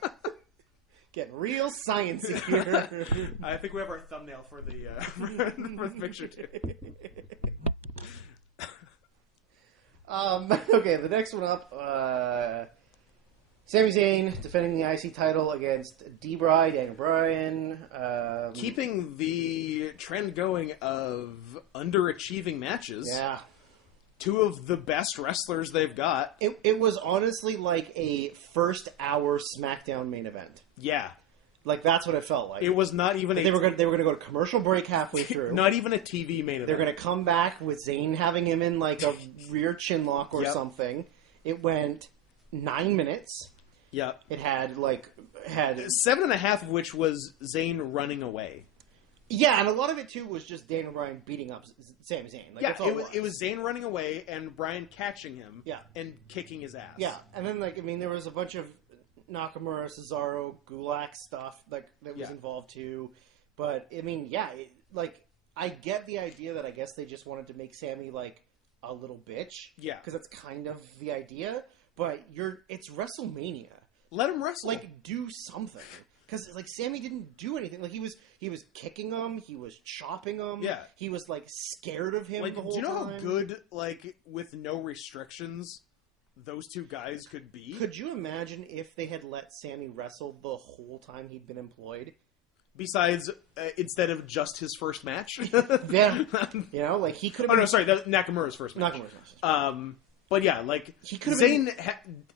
Getting real sciencey here. I think we have our thumbnail for the picture too. Okay, the next one up, Sami Zayn defending the IC title against Daniel Bryan. Keeping the trend going of underachieving matches. Yeah. 2 of the best wrestlers they've got. It was honestly like a first hour SmackDown main event. Yeah. Like, that's what it felt like. It was not even they were going to go to commercial break halfway through. Not even a TV main event. They're going to come back with Zayn having him in like a rear chin lock or something. It went 9 minutes. Yep. It had 7.5 of which was Zayn running away. Yeah, and a lot of it too was just Daniel Bryan beating up Sami Zayn. Like, yeah, it was Zayn running away and Bryan catching him. Yeah. And kicking his ass. Yeah, and then there was a bunch of Nakamura, Cesaro, Gulak stuff that was involved too. But I mean, I get the idea that I guess they just wanted to make Sami like a little bitch. Yeah, because that's kind of the idea. But it's WrestleMania. Let him wrestle. Like, do something. Because like Sami didn't do anything. Like he was kicking him, he was chopping him. Yeah, he was like scared of him. Like, the whole do you know time. how good like with no restrictions those 2 guys could be? Could you imagine if they had let Sami wrestle the whole time he'd been employed? Besides, instead of just his first match, yeah, like he could. Oh no, sorry, that Nakamura's first match. But yeah, like he could. Zayn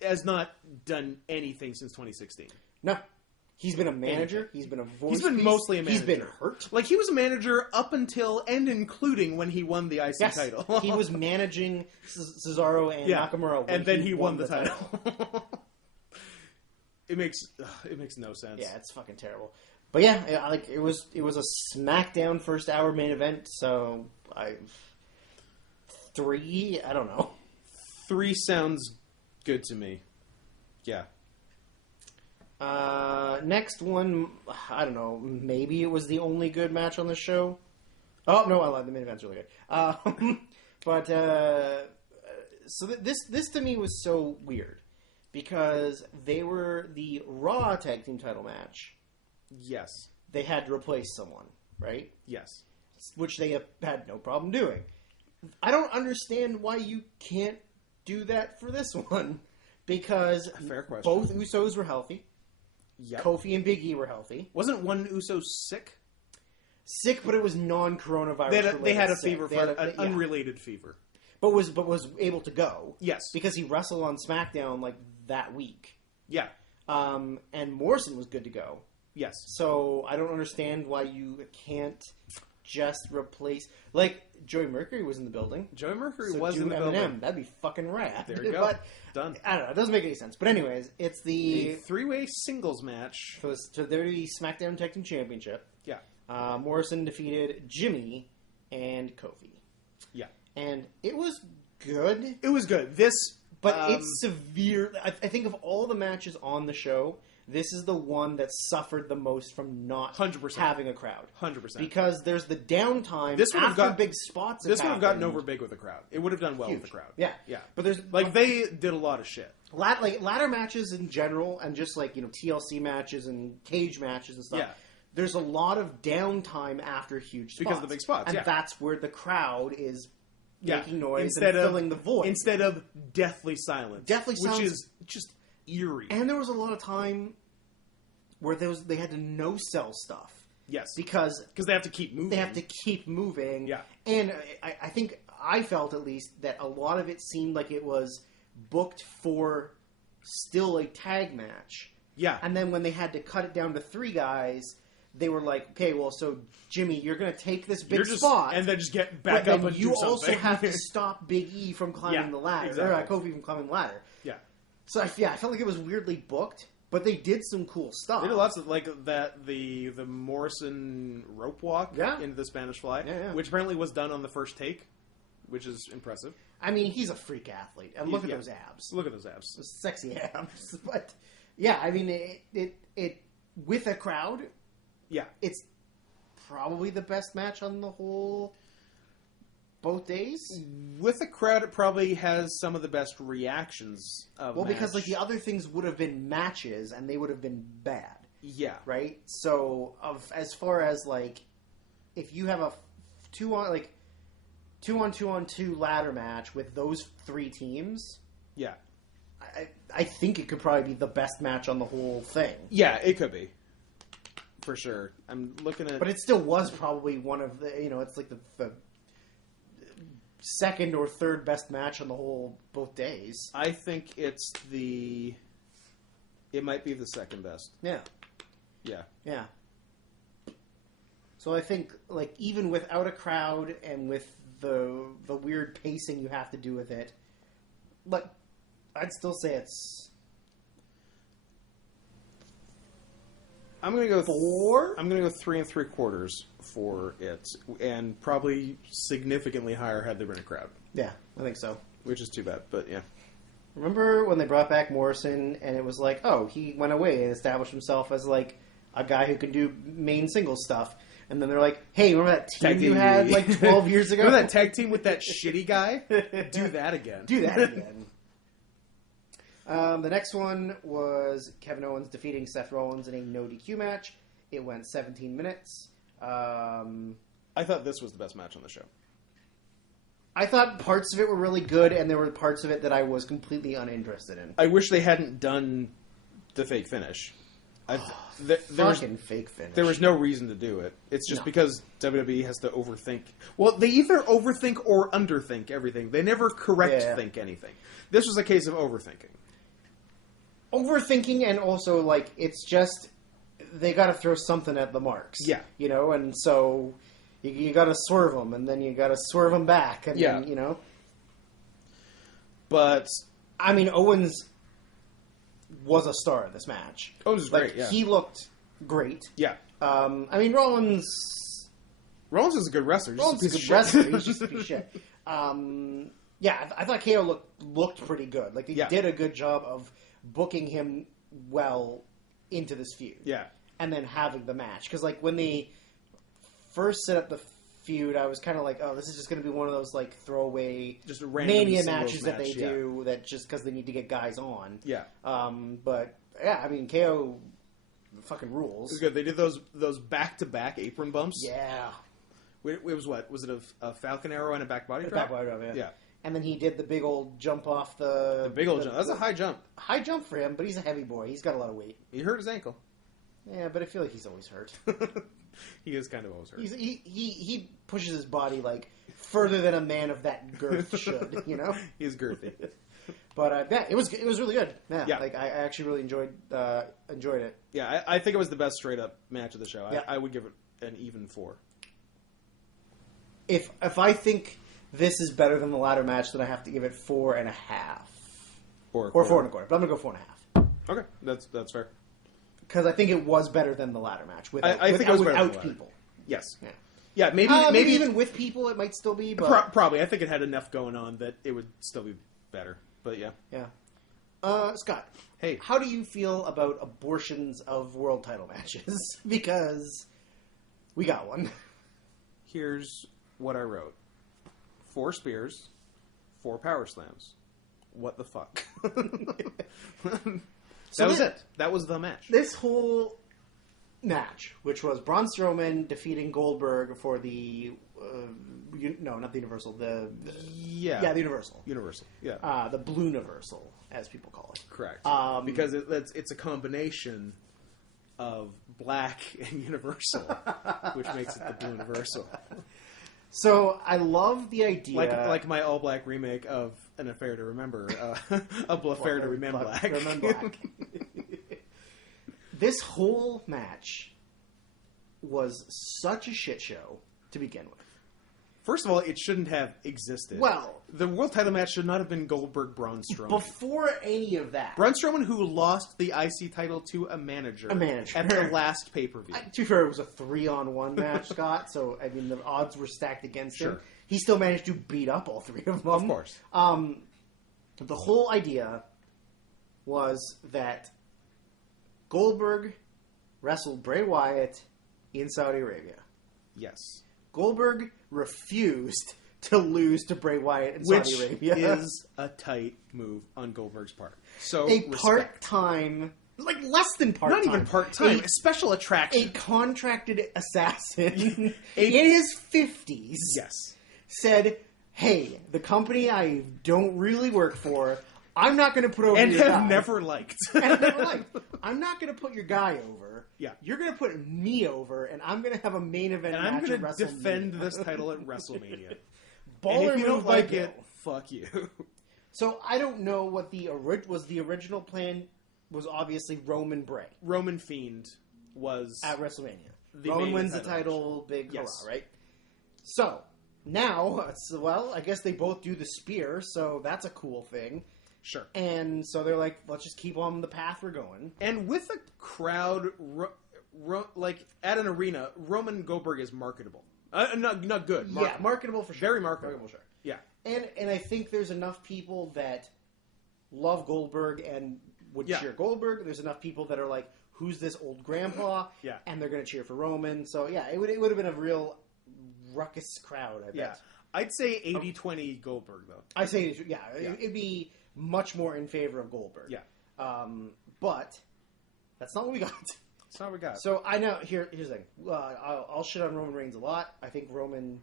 has not done anything since 2016. No. He's been a manager. He's been a voice. He's been mostly a manager. He's been hurt. Like, he was a manager up until and including when he won the IC title. He was managing Cesaro and Nakamura. And then he won the title. It makes no sense. Yeah, it's fucking terrible. But yeah, like it was a SmackDown first hour main event. So 3. I don't know. 3 sounds good to me. Yeah. Next one, I don't know, maybe it was the only good match on the show. Oh, no, I lied, the main event's really good. But so this to me was so weird because they were the Raw tag team title match. Yes. They had to replace someone, right? Yes. Which they have had no problem doing. I don't understand why you can't do that for this one because fair question. Both Usos were healthy. Yep. Kofi and Big E were healthy. Wasn't one Uso sick? Sick, but it was non-coronavirus. They had a fever, an unrelated fever, but was able to go. Yes, because he wrestled on SmackDown like that week. Yeah, and Morrison was good to go. Yes, so I don't understand why you can't just replace like Joey Mercury was in the building. Joey Mercury so was in the building. That'd be fucking rad. There you go. But done. I don't know. It doesn't make any sense. But anyways, it's the three-way singles match for the SmackDown Tag Team Championship. Yeah. Morrison defeated Jimmy and Kofi. Yeah. And it was good. It was good. But it's severe. I think of all the matches on the show, this is the one that suffered the most from not 100%. having a crowd. 100%. Because there's the downtime big spots. This would have gotten over big with the crowd. It would have done well with the crowd. Yeah. Yeah. But there's they did a lot of shit. Ladder matches in general, and just TLC matches and cage matches and stuff. Yeah. There's a lot of downtime after huge spots. Because of the big spots, and that's where the crowd is making noise instead and filling the void. Instead of deathly silence. Which is just eerie. And there was a lot of time where they had to no-sell stuff. Yes. Because they have to keep moving. They have to keep moving. Yeah. And I think I felt, at least, that a lot of it seemed like it was booked for still a tag match. Yeah. And then when they had to cut it down to 3 guys, they were like, okay, well, so Jimmy, you're going to take this big spot. And then just get back up and do something. you also have to stop Big E from climbing the ladder. Exactly. Or Kofi from climbing the ladder. Yeah. So, I felt like it was weirdly booked, but they did some cool stuff. They did lots of, the Morrison rope walk into the Spanish Fly, which apparently was done on the first take, which is impressive. I mean, he's a freak athlete. And look at those abs. Look at those abs. Those sexy abs. But, yeah, I mean, it with a crowd... Yeah. It's probably the best match on the whole both days. With a crowd, it probably has some of the best reactions of because the other things would have been matches and they would have been bad. Yeah. Right? So as far as if you have a 2-on-2 ladder match with those 3 teams. Yeah. I think it could probably be the best match on the whole thing. Yeah, it could be. For sure. I'm looking at... But it still was probably one of the... it's like the second or third best match on the whole both days. I think it's the... It might be the second best. Yeah. Yeah. Yeah. So I think, even without a crowd and with the weird pacing you have to do with it, I'd still say it's... I'm going to go 4. I'm going to go 3 3/4 for it, and probably significantly higher had there been a crowd. Yeah, I think so. Which is too bad, but yeah. Remember when they brought back Morrison, and it was like, oh, he went away and established himself as a guy who can do main singles stuff, and then they're like, hey, remember that team you had 12 years ago? Remember that tag team with that shitty guy? Do that again. Do that again. The next one was Kevin Owens defeating Seth Rollins in a no DQ match. It went 17 minutes. I thought this was the best match on the show. I thought parts of it were really good, and there were parts of it that I was completely uninterested in. I wish they hadn't done the fake finish. Fake finish. There was no reason to do it. It's just because WWE has to overthink. Well, they either overthink or underthink everything. They never think anything. This was a case of overthinking. Overthinking, and also, it's just, they got to throw something at the marks. Yeah. And so you got to swerve them, and then you got to swerve them back, and then, But, I mean, Owens was a star in this match. Owens was great, yeah. He looked great. Yeah. I mean, Rollins is a good wrestler. Rollins is a good wrestler. He's just a piece of shit. Yeah, I thought KO looked pretty good. They did a good job of booking him well into this feud. Yeah. And then having the match. Because, when they first set up the feud, I was kind of like, oh, this is just going to be one of those like throwaway just a random Mania singles matches that they match, do that just because they need to get guys on. Yeah. But yeah, I mean, KO fucking rules. It was good. They did those back-to-back apron bumps. Yeah. It was what? Was it a Falcon Arrow and a back body drop? Back body drop, yeah. Yeah. And then he did the big old jump off the... The big old jump. That's a high jump. High jump for him, but he's a heavy boy. He's got a lot of weight. He hurt his ankle. Yeah, but I feel like he's always hurt. He is kind of always hurt. He pushes his body, like, further than a man of that girth should, you know? He's girthy. But, yeah, it was really good. Yeah. Yeah. Like, I actually really enjoyed it. Yeah, I think it was the best straight-up match of the show. Yeah. I would give it an even 4. If I think this is better than the ladder match, then I have to give it 4.5. Or 4.25. But I'm going to go 4.5. Okay, that's fair. Because I think it was better than the ladder match without people. Yes. Yeah. Yeah, maybe even with people it might still be, but... Probably. I think it had enough going on that it would still be better. But yeah. Yeah. Scott. Hey. How do you feel about abortions of world title matches? Because we got one. Here's what I wrote. 4 spears, 4 power slams. What the fuck? That was it. That was the match. This whole match, which was Braun Strowman defeating Goldberg for the... not the Universal. The Universal. Universal, yeah. The Blue Universal, as people call it. Correct. Because it's a combination of black and universal, which makes it the Blue Universal. So I love the idea, like my all black remake of An Affair to Remember, Affair to Remember Black. This whole match was such a shit show to begin with. First of all, it shouldn't have existed. Well, the world title match should not have been Goldberg-Braun Strowman. Before any of that. Braun Strowman, who lost the IC title to a manager. At the last pay-per-view. To be fair, it was a 3-on-1 match, Scott, so, I mean, the odds were stacked against him. He still managed to beat up all 3 of them. Of course. The whole idea was that Goldberg wrestled Bray Wyatt in Saudi Arabia. Yes. Goldberg refused to lose to Bray Wyatt in Saudi Arabia. Which is a tight move on Goldberg's part. So part-time, like less than part-time. Not even part-time. A special attraction. A contracted assassin in his 50s. Yes. Said, hey, the company I don't really work for, I'm not going to put over and your guy. have never liked. I'm not going to put your guy over. Yeah. You're going to put me over, and I'm going to have a main event match at WrestleMania. And I'm going to defend this title at WrestleMania. Baller and if you don't move, like it, fuck you. So I don't know what the original plan was. Obviously, Roman Bray. Roman Fiend was at WrestleMania. Roman wins the title, big hurrah, right? So now, I guess they both do the spear, so that's a cool thing. Sure. And so they're like, let's just keep on the path we're going. And with a crowd, like at an arena, Roman Goldberg is marketable. Not good. Yeah, marketable for sure. Very marketable. Sure. Yeah. And I think there's enough people that love Goldberg and would cheer Goldberg. There's enough people that are like, who's this old grandpa? Yeah. And they're going to cheer for Roman. So, yeah, it would have been a ruckus crowd, I bet. Yeah. I'd say 80-20 Goldberg, though. I'd say, it'd be much more in favor of Goldberg. Yeah. But that's not what we got. That's not what we got. So I know here's the thing. I'll shit on Roman Reigns a lot. I think Roman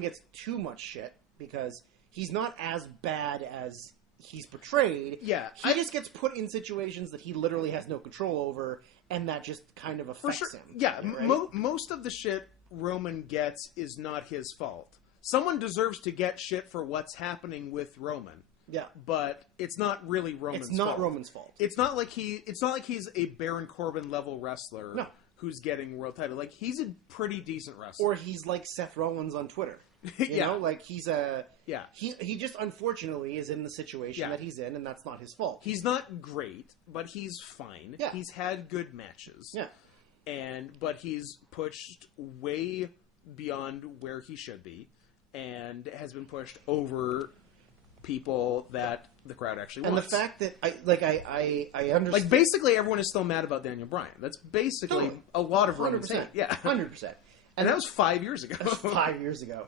gets too much shit because he's not as bad as he's portrayed. Yeah, he just gets put in situations that he literally has no control over, and that just kind of affects him. Yeah, right? Most of the shit Roman gets is not his fault. Someone deserves to get shit for what's happening with Roman. Yeah, but it's not really Roman's fault. It's not Roman's fault. It's not like he's a Baron Corbin level wrestler who's getting world title. Like, he's a pretty decent wrestler. Or he's like Seth Rollins on Twitter. You know, like he's he just unfortunately is in the situation that he's in, and that's not his fault. He's not great, but he's fine. Yeah. He's had good matches. Yeah. But he's pushed way beyond where he should be, and has been pushed over people that the crowd actually wants. And the fact that I understand, like, basically everyone is still mad about Daniel Bryan. That's basically a lot of Roman's hate. Yeah, 100%. And that was 5 years ago. 5 years ago.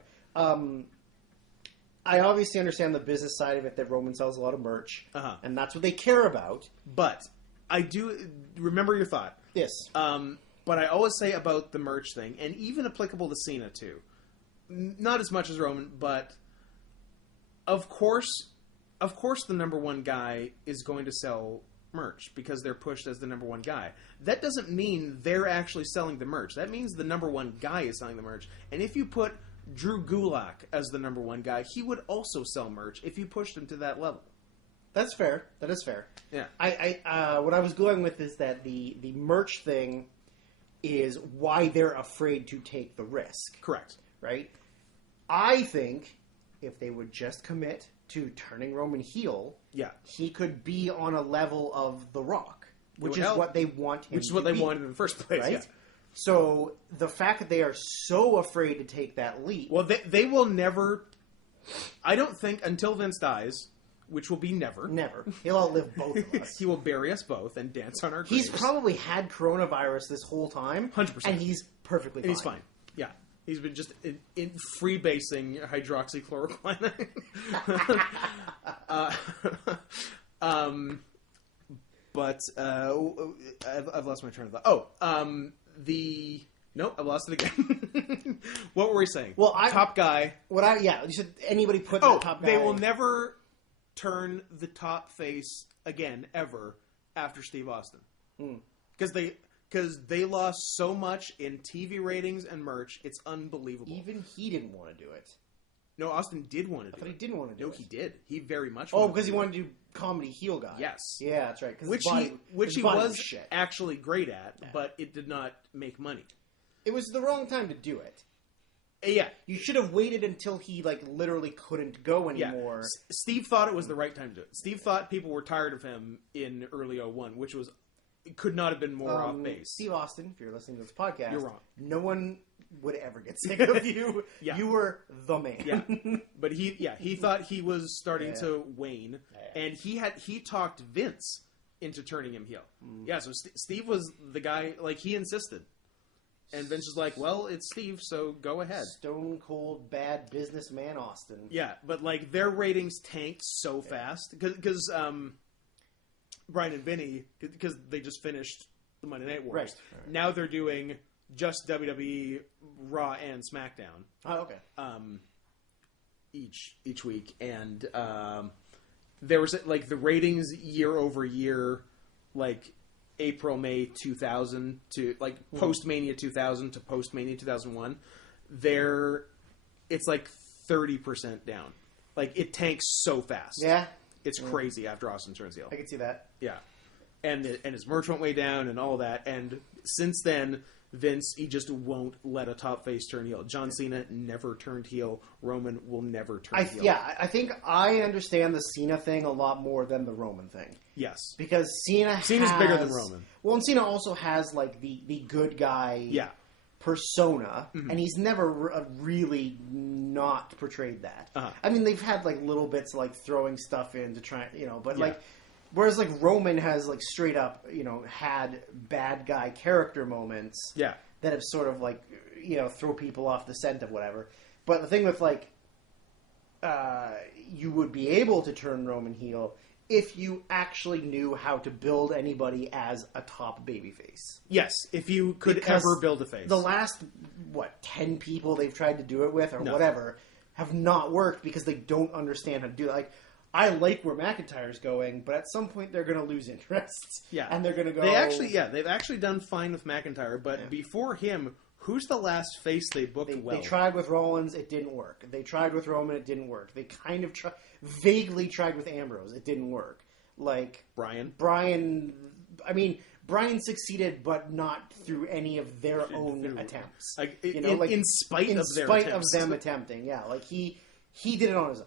I obviously understand the business side of it, that Roman sells a lot of merch, and that's what they care about. But I do remember your thought. Yes. But I always say about the merch thing, and even applicable to Cena too. Not as much as Roman, but of course the number one guy is going to sell merch because they're pushed as the number one guy. That doesn't mean they're actually selling the merch. That means the number one guy is selling the merch. And if you put Drew Gulak as the number one guy, he would also sell merch if you pushed him to that level. That's fair. That is fair. Yeah. What I was going with is that the merch thing is why they're afraid to take the risk. Correct. Right? I think if they would just commit to turning Roman heel, he could be on a level of The Rock, which is what they want him to be. Which is what they wanted in the first place, right? Yeah. So the fact that they are so afraid to take that leap... Well, they will never... I don't think until Vince dies, which will be never. Never. He'll outlive both of us. He will bury us both and dance on our graves. He's probably had coronavirus this whole time. 100%. And he's perfectly fine. He's fine. Yeah. He's been just in freebasing hydroxychloroquine. But I've lost my train of thought. Nope, I've lost it again. What were we saying? Well, top guy. You said anybody put the top guy. They will never turn the top face again ever after Steve Austin, because they lost so much in TV ratings and merch. It's unbelievable. Even he didn't want to do it. No, Austin did want to do it. I thought he didn't want to do it. No, he did. He very much wanted because he wanted to do comedy heel guy. Yes. Yeah, that's right. Which he was actually great at, but it did not make money. It was the wrong time to do it. Yeah. You should have waited until he, literally couldn't go anymore. Yeah. Steve thought it was the right time to do it. Steve thought people were tired of him in early 01, which was... It could not have been more off base. Steve Austin, if you're listening to this podcast... You're wrong. No one would ever get sick of you. Yeah. You were the man. Yeah. But he thought he was starting to wane. Yeah. And he talked Vince into turning him heel. Yeah, so Steve was the guy... he insisted. And Vince was like, well, it's Steve, so go ahead. Stone cold bad businessman Austin. Yeah, but their ratings tanked so fast. Because Brian and Vinny, because they just finished the Monday Night Wars. Right. Now they're doing just WWE, Raw, and SmackDown. Oh, okay. Each week. And there was, the ratings year over year, April, May 2000 to post-Mania 2000 to post-Mania 2001, it's 30% down. It tanks so fast. Yeah. It's crazy after Austin turns heel. I can see that. Yeah. And his merch went way down and all that. And since then, Vince, he just won't let a top face turn heel. John Cena never turned heel. Roman will never turn heel. Yeah, I think I understand the Cena thing a lot more than the Roman thing. Yes. Because Cena's bigger than Roman. Well, and Cena also has, the good guy persona, and he's never really not portrayed that. Uh-huh. I mean, they've had, little bits throwing stuff in to try, but, whereas, Roman has, straight up, had bad guy character moments that have sort of, throw people off the scent of whatever. But the thing with, you would be able to turn Roman heel if you actually knew how to build anybody as a top babyface. Yes, if you could ever build a face. The last, 10 people they've tried to do it with or whatever have not worked because they don't understand how to do it. I like where McIntyre's going, but at some point they're going to lose interest. Yeah. And they're going to go... they've actually done fine with McIntyre, but before him, who's the last face they booked well? They tried with Rollins, it didn't work. They tried with Roman, it didn't work. They kind of vaguely tried with Ambrose, it didn't work. Brian, Brian succeeded, but not through any of their own attempts. In spite of them attempting, yeah. He did it on his own.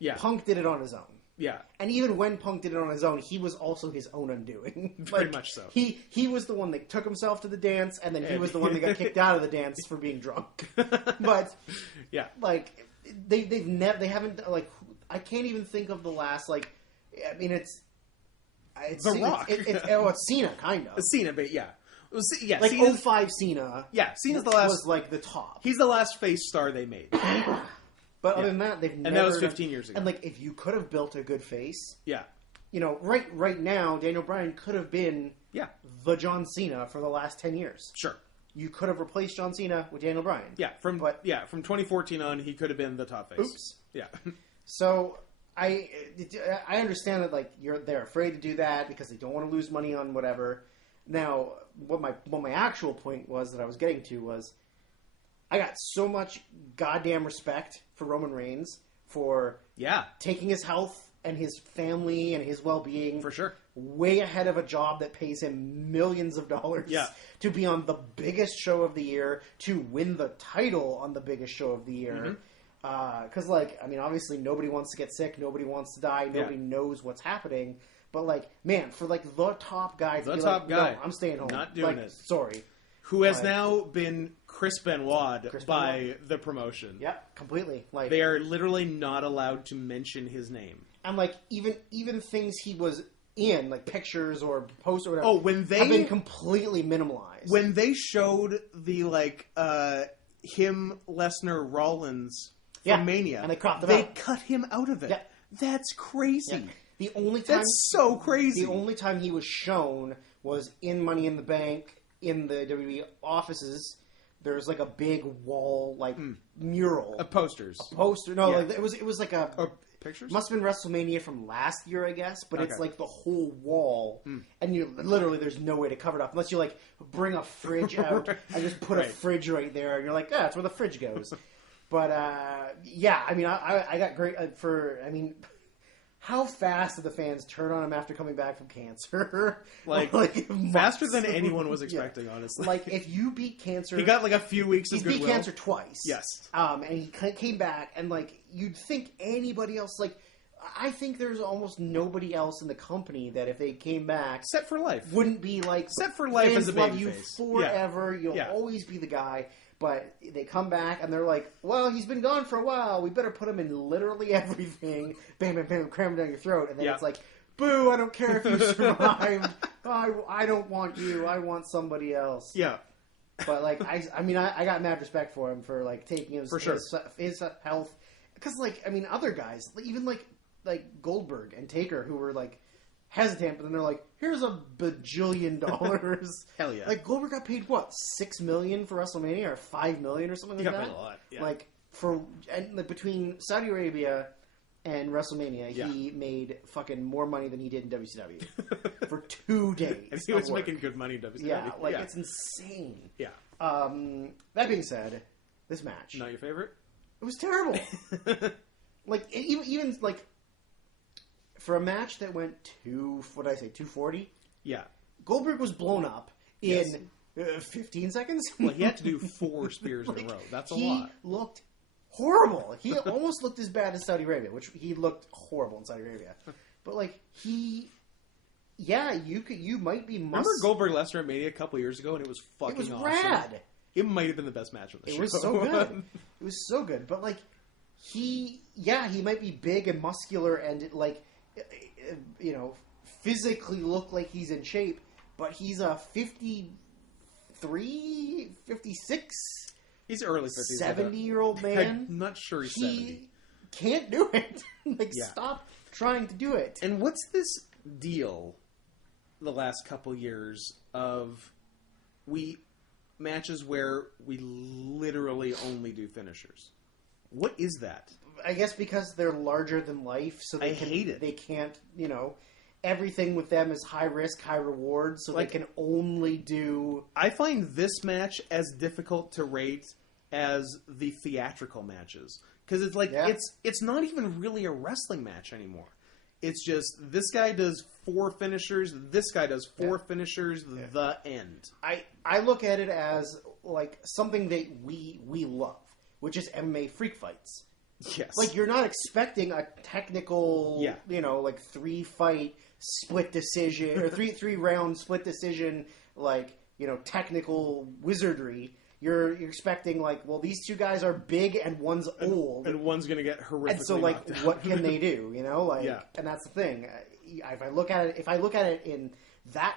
Yeah. Punk did it on his own. Yeah. And even when Punk did it on his own, he was also his own undoing. Pretty much so. He was the one that took himself to the dance, and then he was the one that got kicked out of the dance for being drunk. But yeah, they haven't I can't even think of the last it's The Rock. It's Cena kind of. Cena, but yeah. Yeah, like Cena's, 05 Cena. Yeah, Cena's the last. Was like the top. He's the last face star they made. But other than that, they've never. And that was 15 years ago. And like, if you could have built a good face, Yeah. you know, right now, Daniel Bryan could have been the John Cena for the last 10 years. Sure. You could have replaced John Cena with Daniel Bryan. Yeah, from 2014 on, he could have been the top face. Oops. Yeah. So I understand that like they're afraid to do that because they don't want to lose money on whatever. Now, what my actual point was that I was getting to was I got so much goddamn respect for Roman Reigns for taking his health and his family and his well-being for sure way ahead of a job that pays him millions of dollars to be on the biggest show of the year, to win the title on the biggest show of the year. Because, like, I mean, obviously nobody wants to get sick, nobody wants to die, nobody knows what's happening. But, like, man, for, like, the top guy to be like, no, I'm staying home. Not doing it. Sorry. Who has now been Chris Benoit by the promotion. Yep, completely. Like, they are literally not allowed to mention his name. And, like, even things he was in, like pictures or posts or whatever, have been completely minimalized. When they showed the, like, him, Lesnar, Rollins from Mania, and they cropped them out. Cut him out of it. Yeah. That's crazy. Yeah. The only time That's so crazy. The only time he was shown was in Money in the Bank in the WWE offices. There's like a big wall, like mural of posters. A poster. No, like it was like a pictures. Must have been WrestleMania from last year, I guess. But it's like the whole wall, and you literally there's no way to cover it up unless you like bring a fridge out and just put a fridge right there, and you're like, that's where the fridge goes. But yeah, I mean, I got great for. I mean, how fast did the fans turn on him after coming back from cancer? Like faster than anyone was expecting, honestly. Like if you beat cancer, he got like a few weeks of goodwill. He beat cancer twice. Yes, and he came back, and like you'd think anybody else, like I think there's almost nobody else in the company that if they came back, Set for Life wouldn't be like Set for Life as a love baby you face forever. You'll always be the guy. But they come back and they're like, well, he's been gone for a while. We better put him in literally everything. Bam, bam, bam, cram it down your throat. And then it's like, boo, I don't care if you survived. I don't want you. I want somebody else. Yeah. But, like, I mean, I got mad respect for him for, like, taking his health. Because, like, I mean, other guys, even, like Goldberg and Taker, who were, like, hesitant, but then they're like, here's $1 bajillion. Hell yeah. Like, Goldberg got paid, what, $6 million for WrestleMania, or $5 million or something like that? He got paid a lot, yeah. Like, between Saudi Arabia and WrestleMania, he made fucking more money than he did in WCW. For 2 days. And he was making good money in WCW. Yeah, like, it's insane. Yeah. That being said, this match. Not your favorite? It was terrible. Like, even, like, for a match that went 240? Yeah. Goldberg was blown up in 15 seconds? Well, he had to do 4 spears in a row. That's a lot. He looked horrible. He almost looked as bad as Saudi Arabia, which he looked horrible in Saudi Arabia. But, like, you might be... Remember Goldberg Lesnar at Mania a couple years ago, and it was fucking awesome? It was rad. It might have been the best match of the show. It was so good. It was so good. But, like, he might be big and muscular and, like... you know, physically look like he's in shape, but he's a 53, 56... He's early 50s. 70-year-old man. I'm not sure he's 70. He can't do it. Stop trying to do it. And what's this deal the last couple years of matches where we literally only do finishers? What is that? I guess because they're larger than life, so they hate it. They can't, you know, everything with them is high risk, high reward, so they can only do... I find this match as difficult to rate as the theatrical matches. Because it's like, it's not even really a wrestling match anymore. It's just, this guy does 4 finishers, this guy does 4 finishers, the end. I look at it as, like, something that we love, which is MMA freak fights. Yes. Like, you're not expecting a technical, you know, like, 3-fight split decision, or 3-round split decision, like, you know, technical wizardry. You're expecting, like, well, these 2 guys are big and one's old. And one's going to get horrifically And so, like, what can they do, you know? Like, and that's the thing. If I look at it in that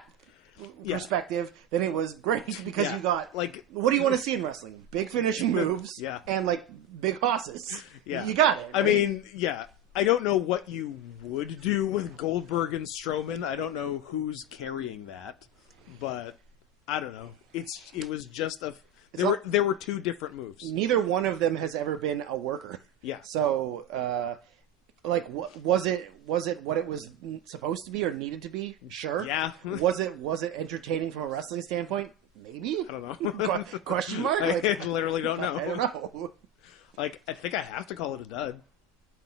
perspective, then it was great because you got like, what do you want to see in wrestling? Big finishing moves, and like big hosses. Yeah, you got it. Right? I mean, I don't know what you would do with Goldberg and Strowman. I don't know who's carrying that, but I don't know. It was just there were two different moves. Neither one of them has ever been a worker. Yeah. So, like, was it what it was supposed to be or needed to be? Sure. Yeah. was it entertaining from a wrestling standpoint? Maybe. I don't know. Question mark? Like, I literally don't know. I don't know. Like, I think I have to call it a dud.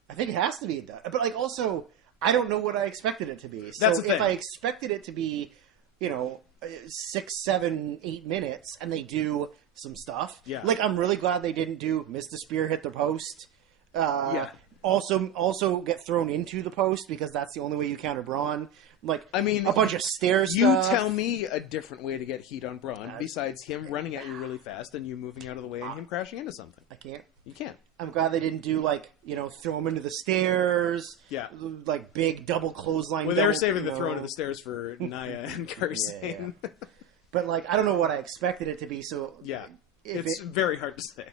I think it has to be a dud. But, like, also, I don't know what I expected it to be. So That's the thing. If I expected it to be, 6, 7, 8 minutes, and they do some stuff. Yeah. Like, I'm really glad they didn't do miss the spear, hit the post. Also get thrown into the post because that's the only way you counter Braun. Like, I mean, a bunch of stairs. You tell me a different way to get heat on Braun besides him running at you really fast and you moving out of the way and him crashing into something. I can't. You can't. I'm glad they didn't do throw him into the stairs. Yeah. Like big double clothesline. Well, they were saving the throw into the stairs for Nia and Kairi Sane. Yeah. But I don't know what I expected it to be. So yeah, it's very hard to say.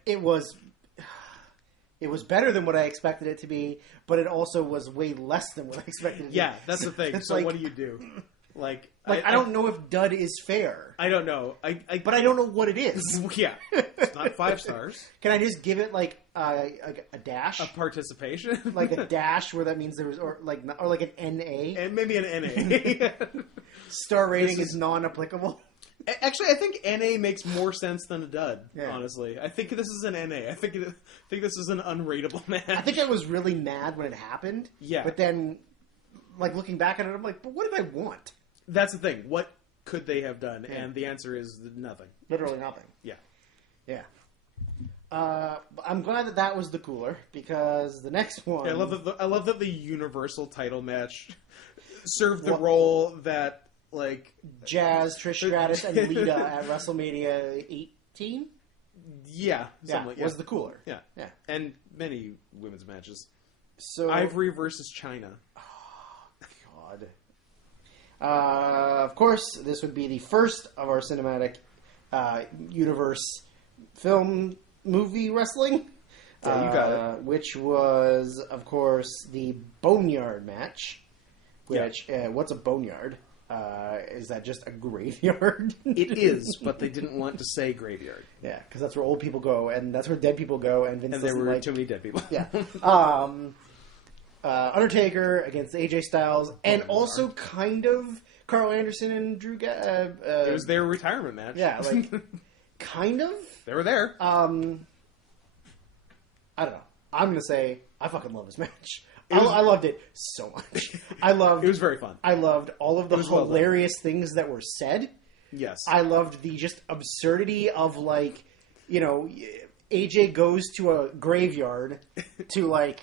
It was better than what I expected it to be, but it also was way less than what I expected it to be. Yeah, that's the thing. So what do you do? I don't know if dud is fair. I don't know. But I don't know what it is. Yeah. It's not 5 stars. Can I just give it a dash? A participation? Like a dash where that means there was, or like an NA? And maybe an NA. Star rating is non-applicable. Actually, I think NA makes more sense than a dud, honestly. I think this is an NA. I think this is an unrateable match. I think I was really mad when it happened. Yeah. But then, looking back at it, I'm like, but what did I want? That's the thing. What could they have done? Yeah. And the answer is nothing. Literally nothing. Yeah. Yeah. I'm glad that was the cooler, because the next one... Yeah, I love that the Universal title match served the role that... Jazz, Trish Stratus, and Lita at WrestleMania 18? Yeah. Was the cooler. Yeah. Yeah. And many women's matches. So Ivory versus China. Oh, God. Of course, this would be the first of our cinematic universe film movie wrestling. Yeah, you got it. Which was, of course, the Boneyard match. Which, what's a boneyard? Is that just a graveyard? It is, but they didn't want to say graveyard. Yeah, because that's where old people go, and that's where dead people go, and Vince there were too many dead people. Yeah. Undertaker against AJ Styles, and also kind of Carl Anderson and Drew. It was their retirement match. Yeah, kind of. They were there. I don't know. I'm gonna say I fucking love this match. I loved it so much. It was very fun. I loved all of the hilarious things that were said. Yes. I loved the just absurdity of AJ goes to a graveyard to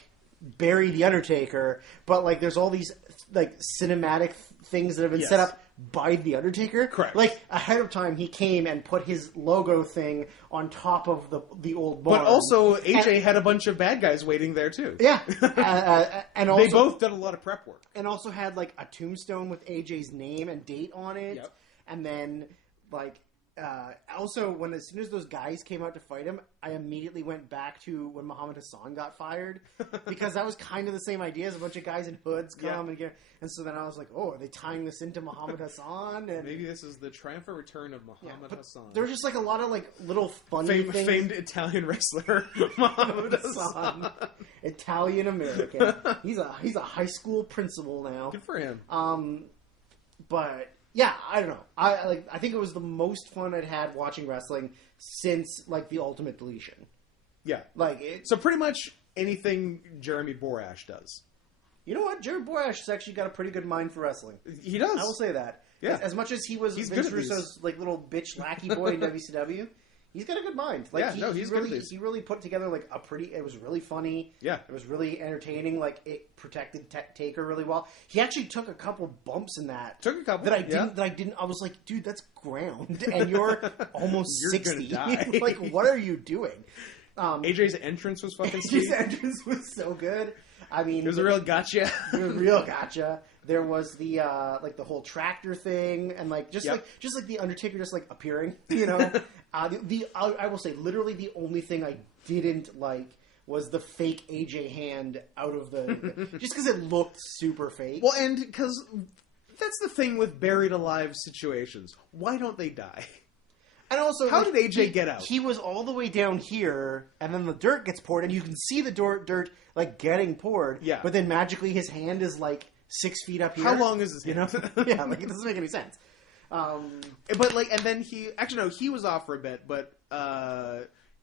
bury the Undertaker, but there's all these cinematic things that have been set up by the Undertaker. Correct. Ahead of time, he came and put his logo thing on top of the old barn. But also, AJ had a bunch of bad guys waiting there too. Yeah, and also, they both did a lot of prep work, and also had a tombstone with AJ's name and date on it. Yep. And then also as soon as those guys came out to fight him, I immediately went back to when Muhammad Hassan got fired, because that was kind of the same idea as a bunch of guys in hoods come and so then I was like, oh, are they tying this into Muhammad Hassan? And maybe this is the triumphant return of Muhammad Hassan. There's just a lot of little funny things. Famed Italian wrestler Muhammad Hassan, Italian American. He's a high school principal now. Good for him. But yeah, I don't know. I think it was the most fun I'd had watching wrestling since the Ultimate Deletion. Yeah. So pretty much anything Jeremy Borash does. You know what? Jeremy Borash has actually got a pretty good mind for wrestling. He does. I will say that. Yeah. As much as he was Vince Russo's little bitch lackey boy in WCW, he's got a good mind. He really put together a pretty. It was really funny. Yeah. It was really entertaining. It protected Taker really well. He actually took a couple bumps in that. Took a couple that I didn't. I was like, dude, that's ground, and you're almost 60. Gonna die. What are you doing? AJ's entrance was fucking sweet. AJ's entrance was so good. I mean, it was a real gotcha. It was real gotcha. There was the like the whole tractor thing, and like just like the Undertaker just like appearing, you know. I will say literally the only thing I didn't like was the fake AJ hand out of the just because it looked super fake. Well, and because that's the thing with buried alive situations. Why don't they die? And also, how did AJ get out? He was all the way down here, and then the dirt gets poured, and you can see the dirt like getting poured. Yeah. But then magically his hand is like 6 feet up here. How long is his hand? Yeah, like it doesn't make any sense. But like, and then he was off for a bit, but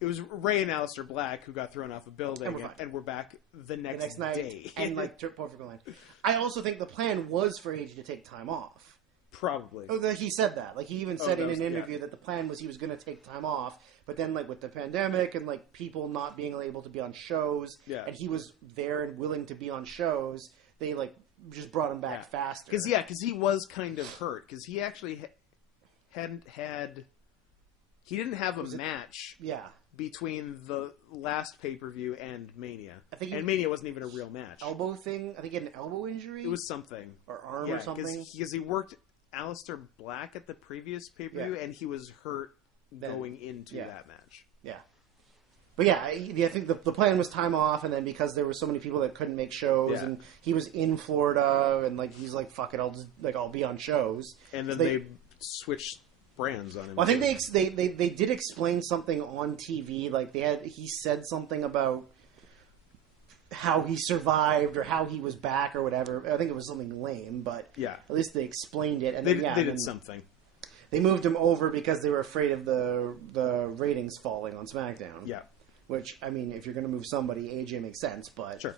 it was Ray and Aleister Black who got thrown off a building, and we're back the next night day. And like perfectly line. I also think the plan was for AJ to take time off. Probably. Oh, he said that. Like he even said in an interview that the plan was he was going to take time off, but then like with the pandemic and like people not being able to be on shows, and he was there and willing to be on shows, they like just brought him back faster. Because he was kind of hurt because he actually didn't have a match. Between the last pay-per-view and Mania. And Mania wasn't even a real match. Elbow thing? I think he had an elbow injury? It was something. Or arm or something? Because he worked Aleister Black at the previous pay-per-view, and he was hurt going into that match. Yeah. But yeah, I think the plan was time off, and then because there were so many people that couldn't make shows, and he was in Florida, and like he's like, fuck it, I'll be on shows. And then they switched brands on him. Well, I think they did explain something on TV. Like he said something about how he survived or how he was back or whatever. I think it was something lame, but at least they explained it. And they did something. They moved him over because they were afraid of the ratings falling on SmackDown. Yeah. Which, I mean, if you're going to move somebody, AJ makes sense, but... Sure.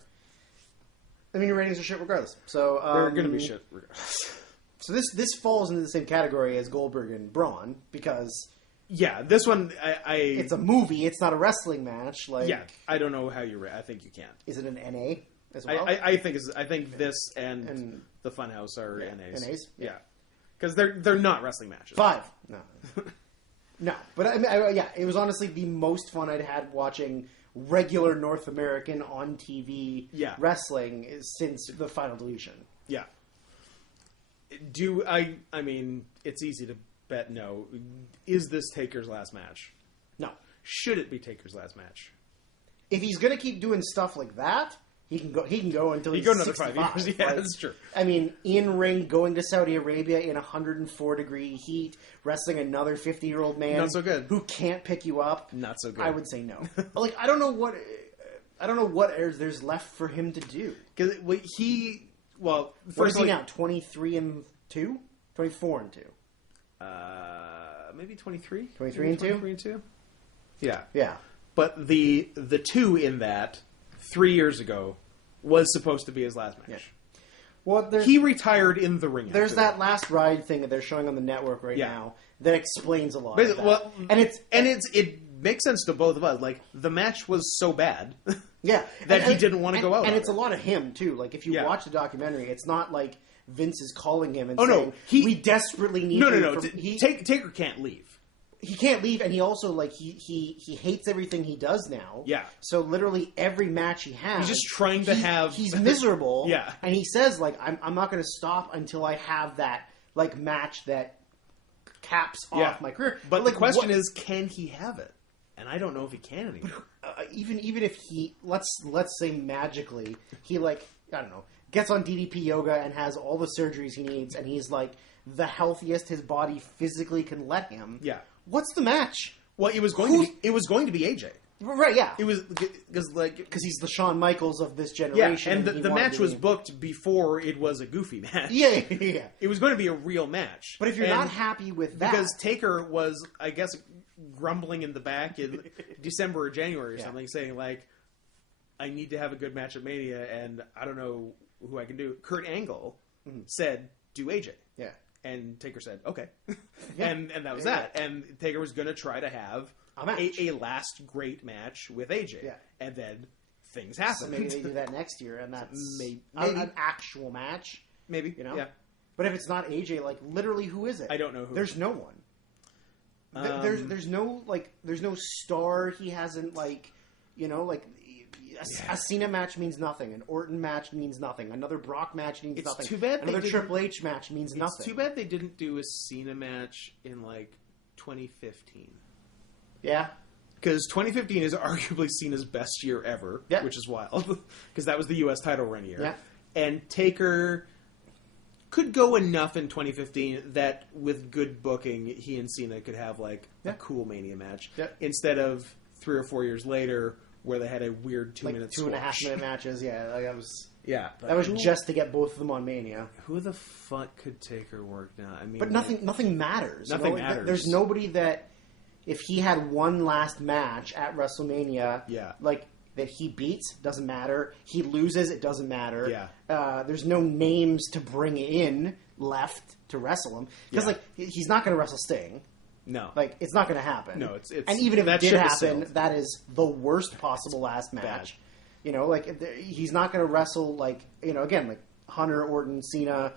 I mean, your ratings are shit regardless. So they're going to be shit regardless. So this falls into the same category as Goldberg and Braun because... Yeah, this one, it's a movie, it's not a wrestling match. Like, yeah, I don't know how you rate. I think you can. Is it an NA as well? I think this and the Funhouse are NAs. NAs? Yeah. Because they're not wrestling matches. 5. No. No. But, I mean, yeah, it was honestly the most fun I'd had watching regular North American on TV wrestling since the Final Deletion. Yeah. I mean, it's easy to bet no. Is this Taker's last match? No. Should it be Taker's last match? If he's going to keep doing stuff like that, he can go until he's another 65. 5 years. Yeah, that's true. I mean, in ring, going to Saudi Arabia in 104-degree heat, wrestling another 50-year-old man, not so good, who can't pick you up. Not so good. I would say no. Like, I don't know what there's left for him to do. Because what is he now? 23-2, 24-2. Maybe 23. 23-2. 23-2. Yeah. Yeah. But the 2 in that 3 years ago was supposed to be his last match. Yeah. Well, he retired in the ring. There's that last ride thing that they're showing on the network right now that explains a lot. Of that. Well, it makes sense to both of us. Like, the match was so bad, that he didn't want to go out. And it's a lot of him too. Like, if you watch the documentary, it's not like Vince is calling him and saying, no, "We desperately need." No. Taker can't leave. He can't leave, and he also like he hates everything he does now. Yeah. So literally every match he has, he's just trying to have. He's miserable. Yeah. And he says like, "I'm not going to stop until I have that like match that caps off my career." But the question is, can he have it? And I don't know if he can anymore. Even if he let's say magically he like I don't know gets on DDP yoga and has all the surgeries he needs, and he's like the healthiest his body physically can let him. Yeah. What's the match? Well, it was going to be AJ. Right, yeah. It was because he's the Shawn Michaels of this generation. Yeah, and the match was booked before it was a goofy match. Yeah. It was going to be a real match. But if you're not happy with that, because Taker was, I guess, grumbling in the back in December or January or something, saying like, "I need to have a good match at Mania, and I don't know who I can do." Kurt Angle said, "Do AJ." Yeah. And Taker said, "Okay," and that was that. And Taker was going to try to have a last great match with AJ, and then things happened. So maybe they do that next year, and that's maybe an actual match. Maybe, you know. But if it's not AJ, like literally, who is it? I don't know who. There's no one. There's no star. He hasn't like, you know, like A Cena match means nothing. An Orton match means nothing. Another Brock match means It's nothing. too bad Another they Triple H match means nothing. It's too bad they didn't do a Cena match in, like, 2015. Yeah. Because 2015 is arguably Cena's best year ever, which is wild. Because that was the U.S. title run year. Yeah. And Taker could go enough in 2015 that with good booking, he and Cena could have, like, a cool Mania match. Yeah. Instead of 3 or 4 years later, where they had a weird 2-minute Two and a half minute matches, that was... Yeah. That was just to get both of them on Mania. Who the fuck could Taker work now? I mean... But nothing matters. Nothing matters. There's nobody that... If he had one last match at WrestleMania, like, that he beats, doesn't matter. He loses, it doesn't matter. Yeah. There's no names to bring in left to wrestle him. Because, like, he's not going to wrestle Sting. No. Like, it's not going to happen. No, it's and even if that it did ship is happen, sailed. that is the worst possible last match. Bad. You know, like, he's not going to wrestle, like, you know, again, like, Hunter, Orton, Cena.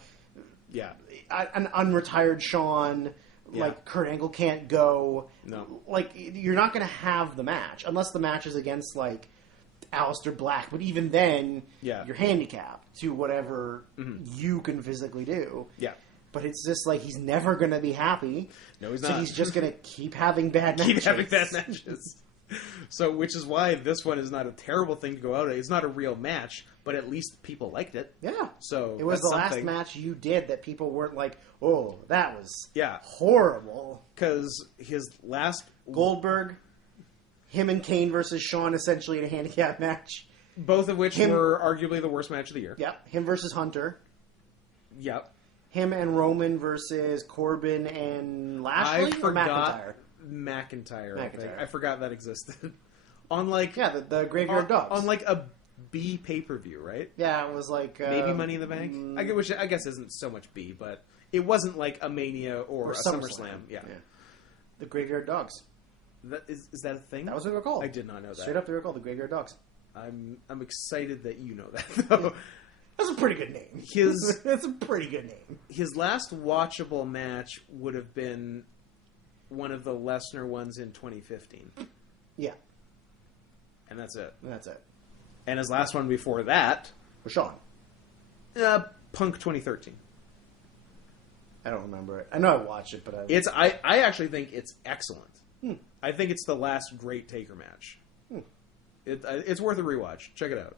Yeah. An unretired Shawn. Like, Kurt Angle can't go. No. Like, you're not going to have the match. Unless the match is against, like, Aleister Black. But even then, you're handicapped to whatever you can physically do. Yeah. But it's just like, he's never going to be happy. No, he's so not. He's just going to keep having bad matches. Keep having bad matches. So, which is why this one is not a terrible thing to go out at. It's not a real match, but at least people liked it. Yeah. So it was the something. last match you did that people weren't like, oh, that was Yeah. horrible. Because his last... Goldberg, him and Kane versus Shawn essentially in a handicap match. Both of which were arguably the worst match of the year. Yep. Him versus Hunter. Yep. Him and Roman versus Corbin and Lashley I or forgot McIntyre? McIntyre. I forgot that existed. On like... Yeah, the Graveyard Dogs. On like a B pay-per-view, right? Yeah, it was like... Maybe Money in the Bank? I guess isn't so much B, but it wasn't like a Mania or a SummerSlam. Yeah. The Graveyard Dogs. Is that a thing? That was what they were called. I did not know that. Straight up, they were called the Graveyard Dogs. I'm excited that you know that, though. That's a pretty good name. That's a pretty good name. His last watchable match would have been one of the Lesnar ones in 2015. Yeah. And that's it. And his last one before that... was Shawn. Punk 2013. I don't remember it. I know I watched it, but I actually think it's excellent. I think it's the last great Taker match. It's worth a rewatch. Check it out.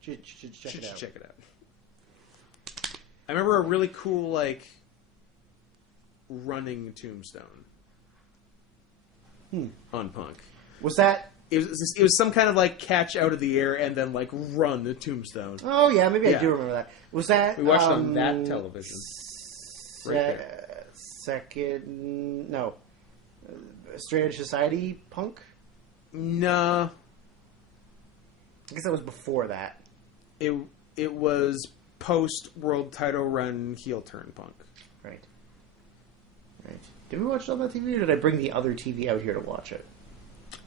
Check it out. I remember a really cool, like, running tombstone on Punk. Was that... It was some kind of, like, catch out of the air and then, like, run the tombstone. Oh, yeah, maybe I do remember that. Was that... We watched it on that television. Right there. Second... No. Straight Edge Society Punk? No. I guess that was before that. It was post-world title run heel turn Punk. Right. Did we watch it on the TV, or did I bring the other TV out here to watch it?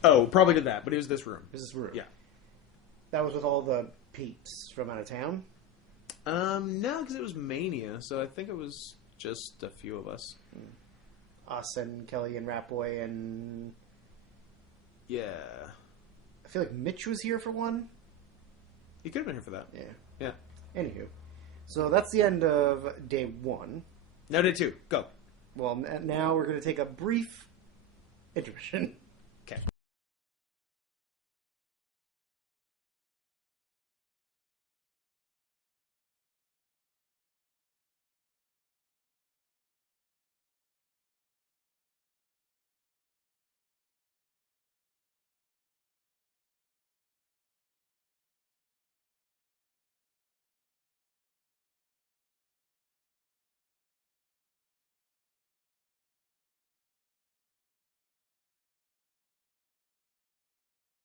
Oh, probably did that, but it was this room. Yeah. That was with all the peeps from out of town? No, because it was Mania, so I think it was just a few of us. Us and Kelly and Ratboy and... Yeah. I feel like Mitch was here for one. He could have been here for that. Yeah. Anywho. So that's the end of day one. No, day two. Go. Well, now we're going to take a brief intermission.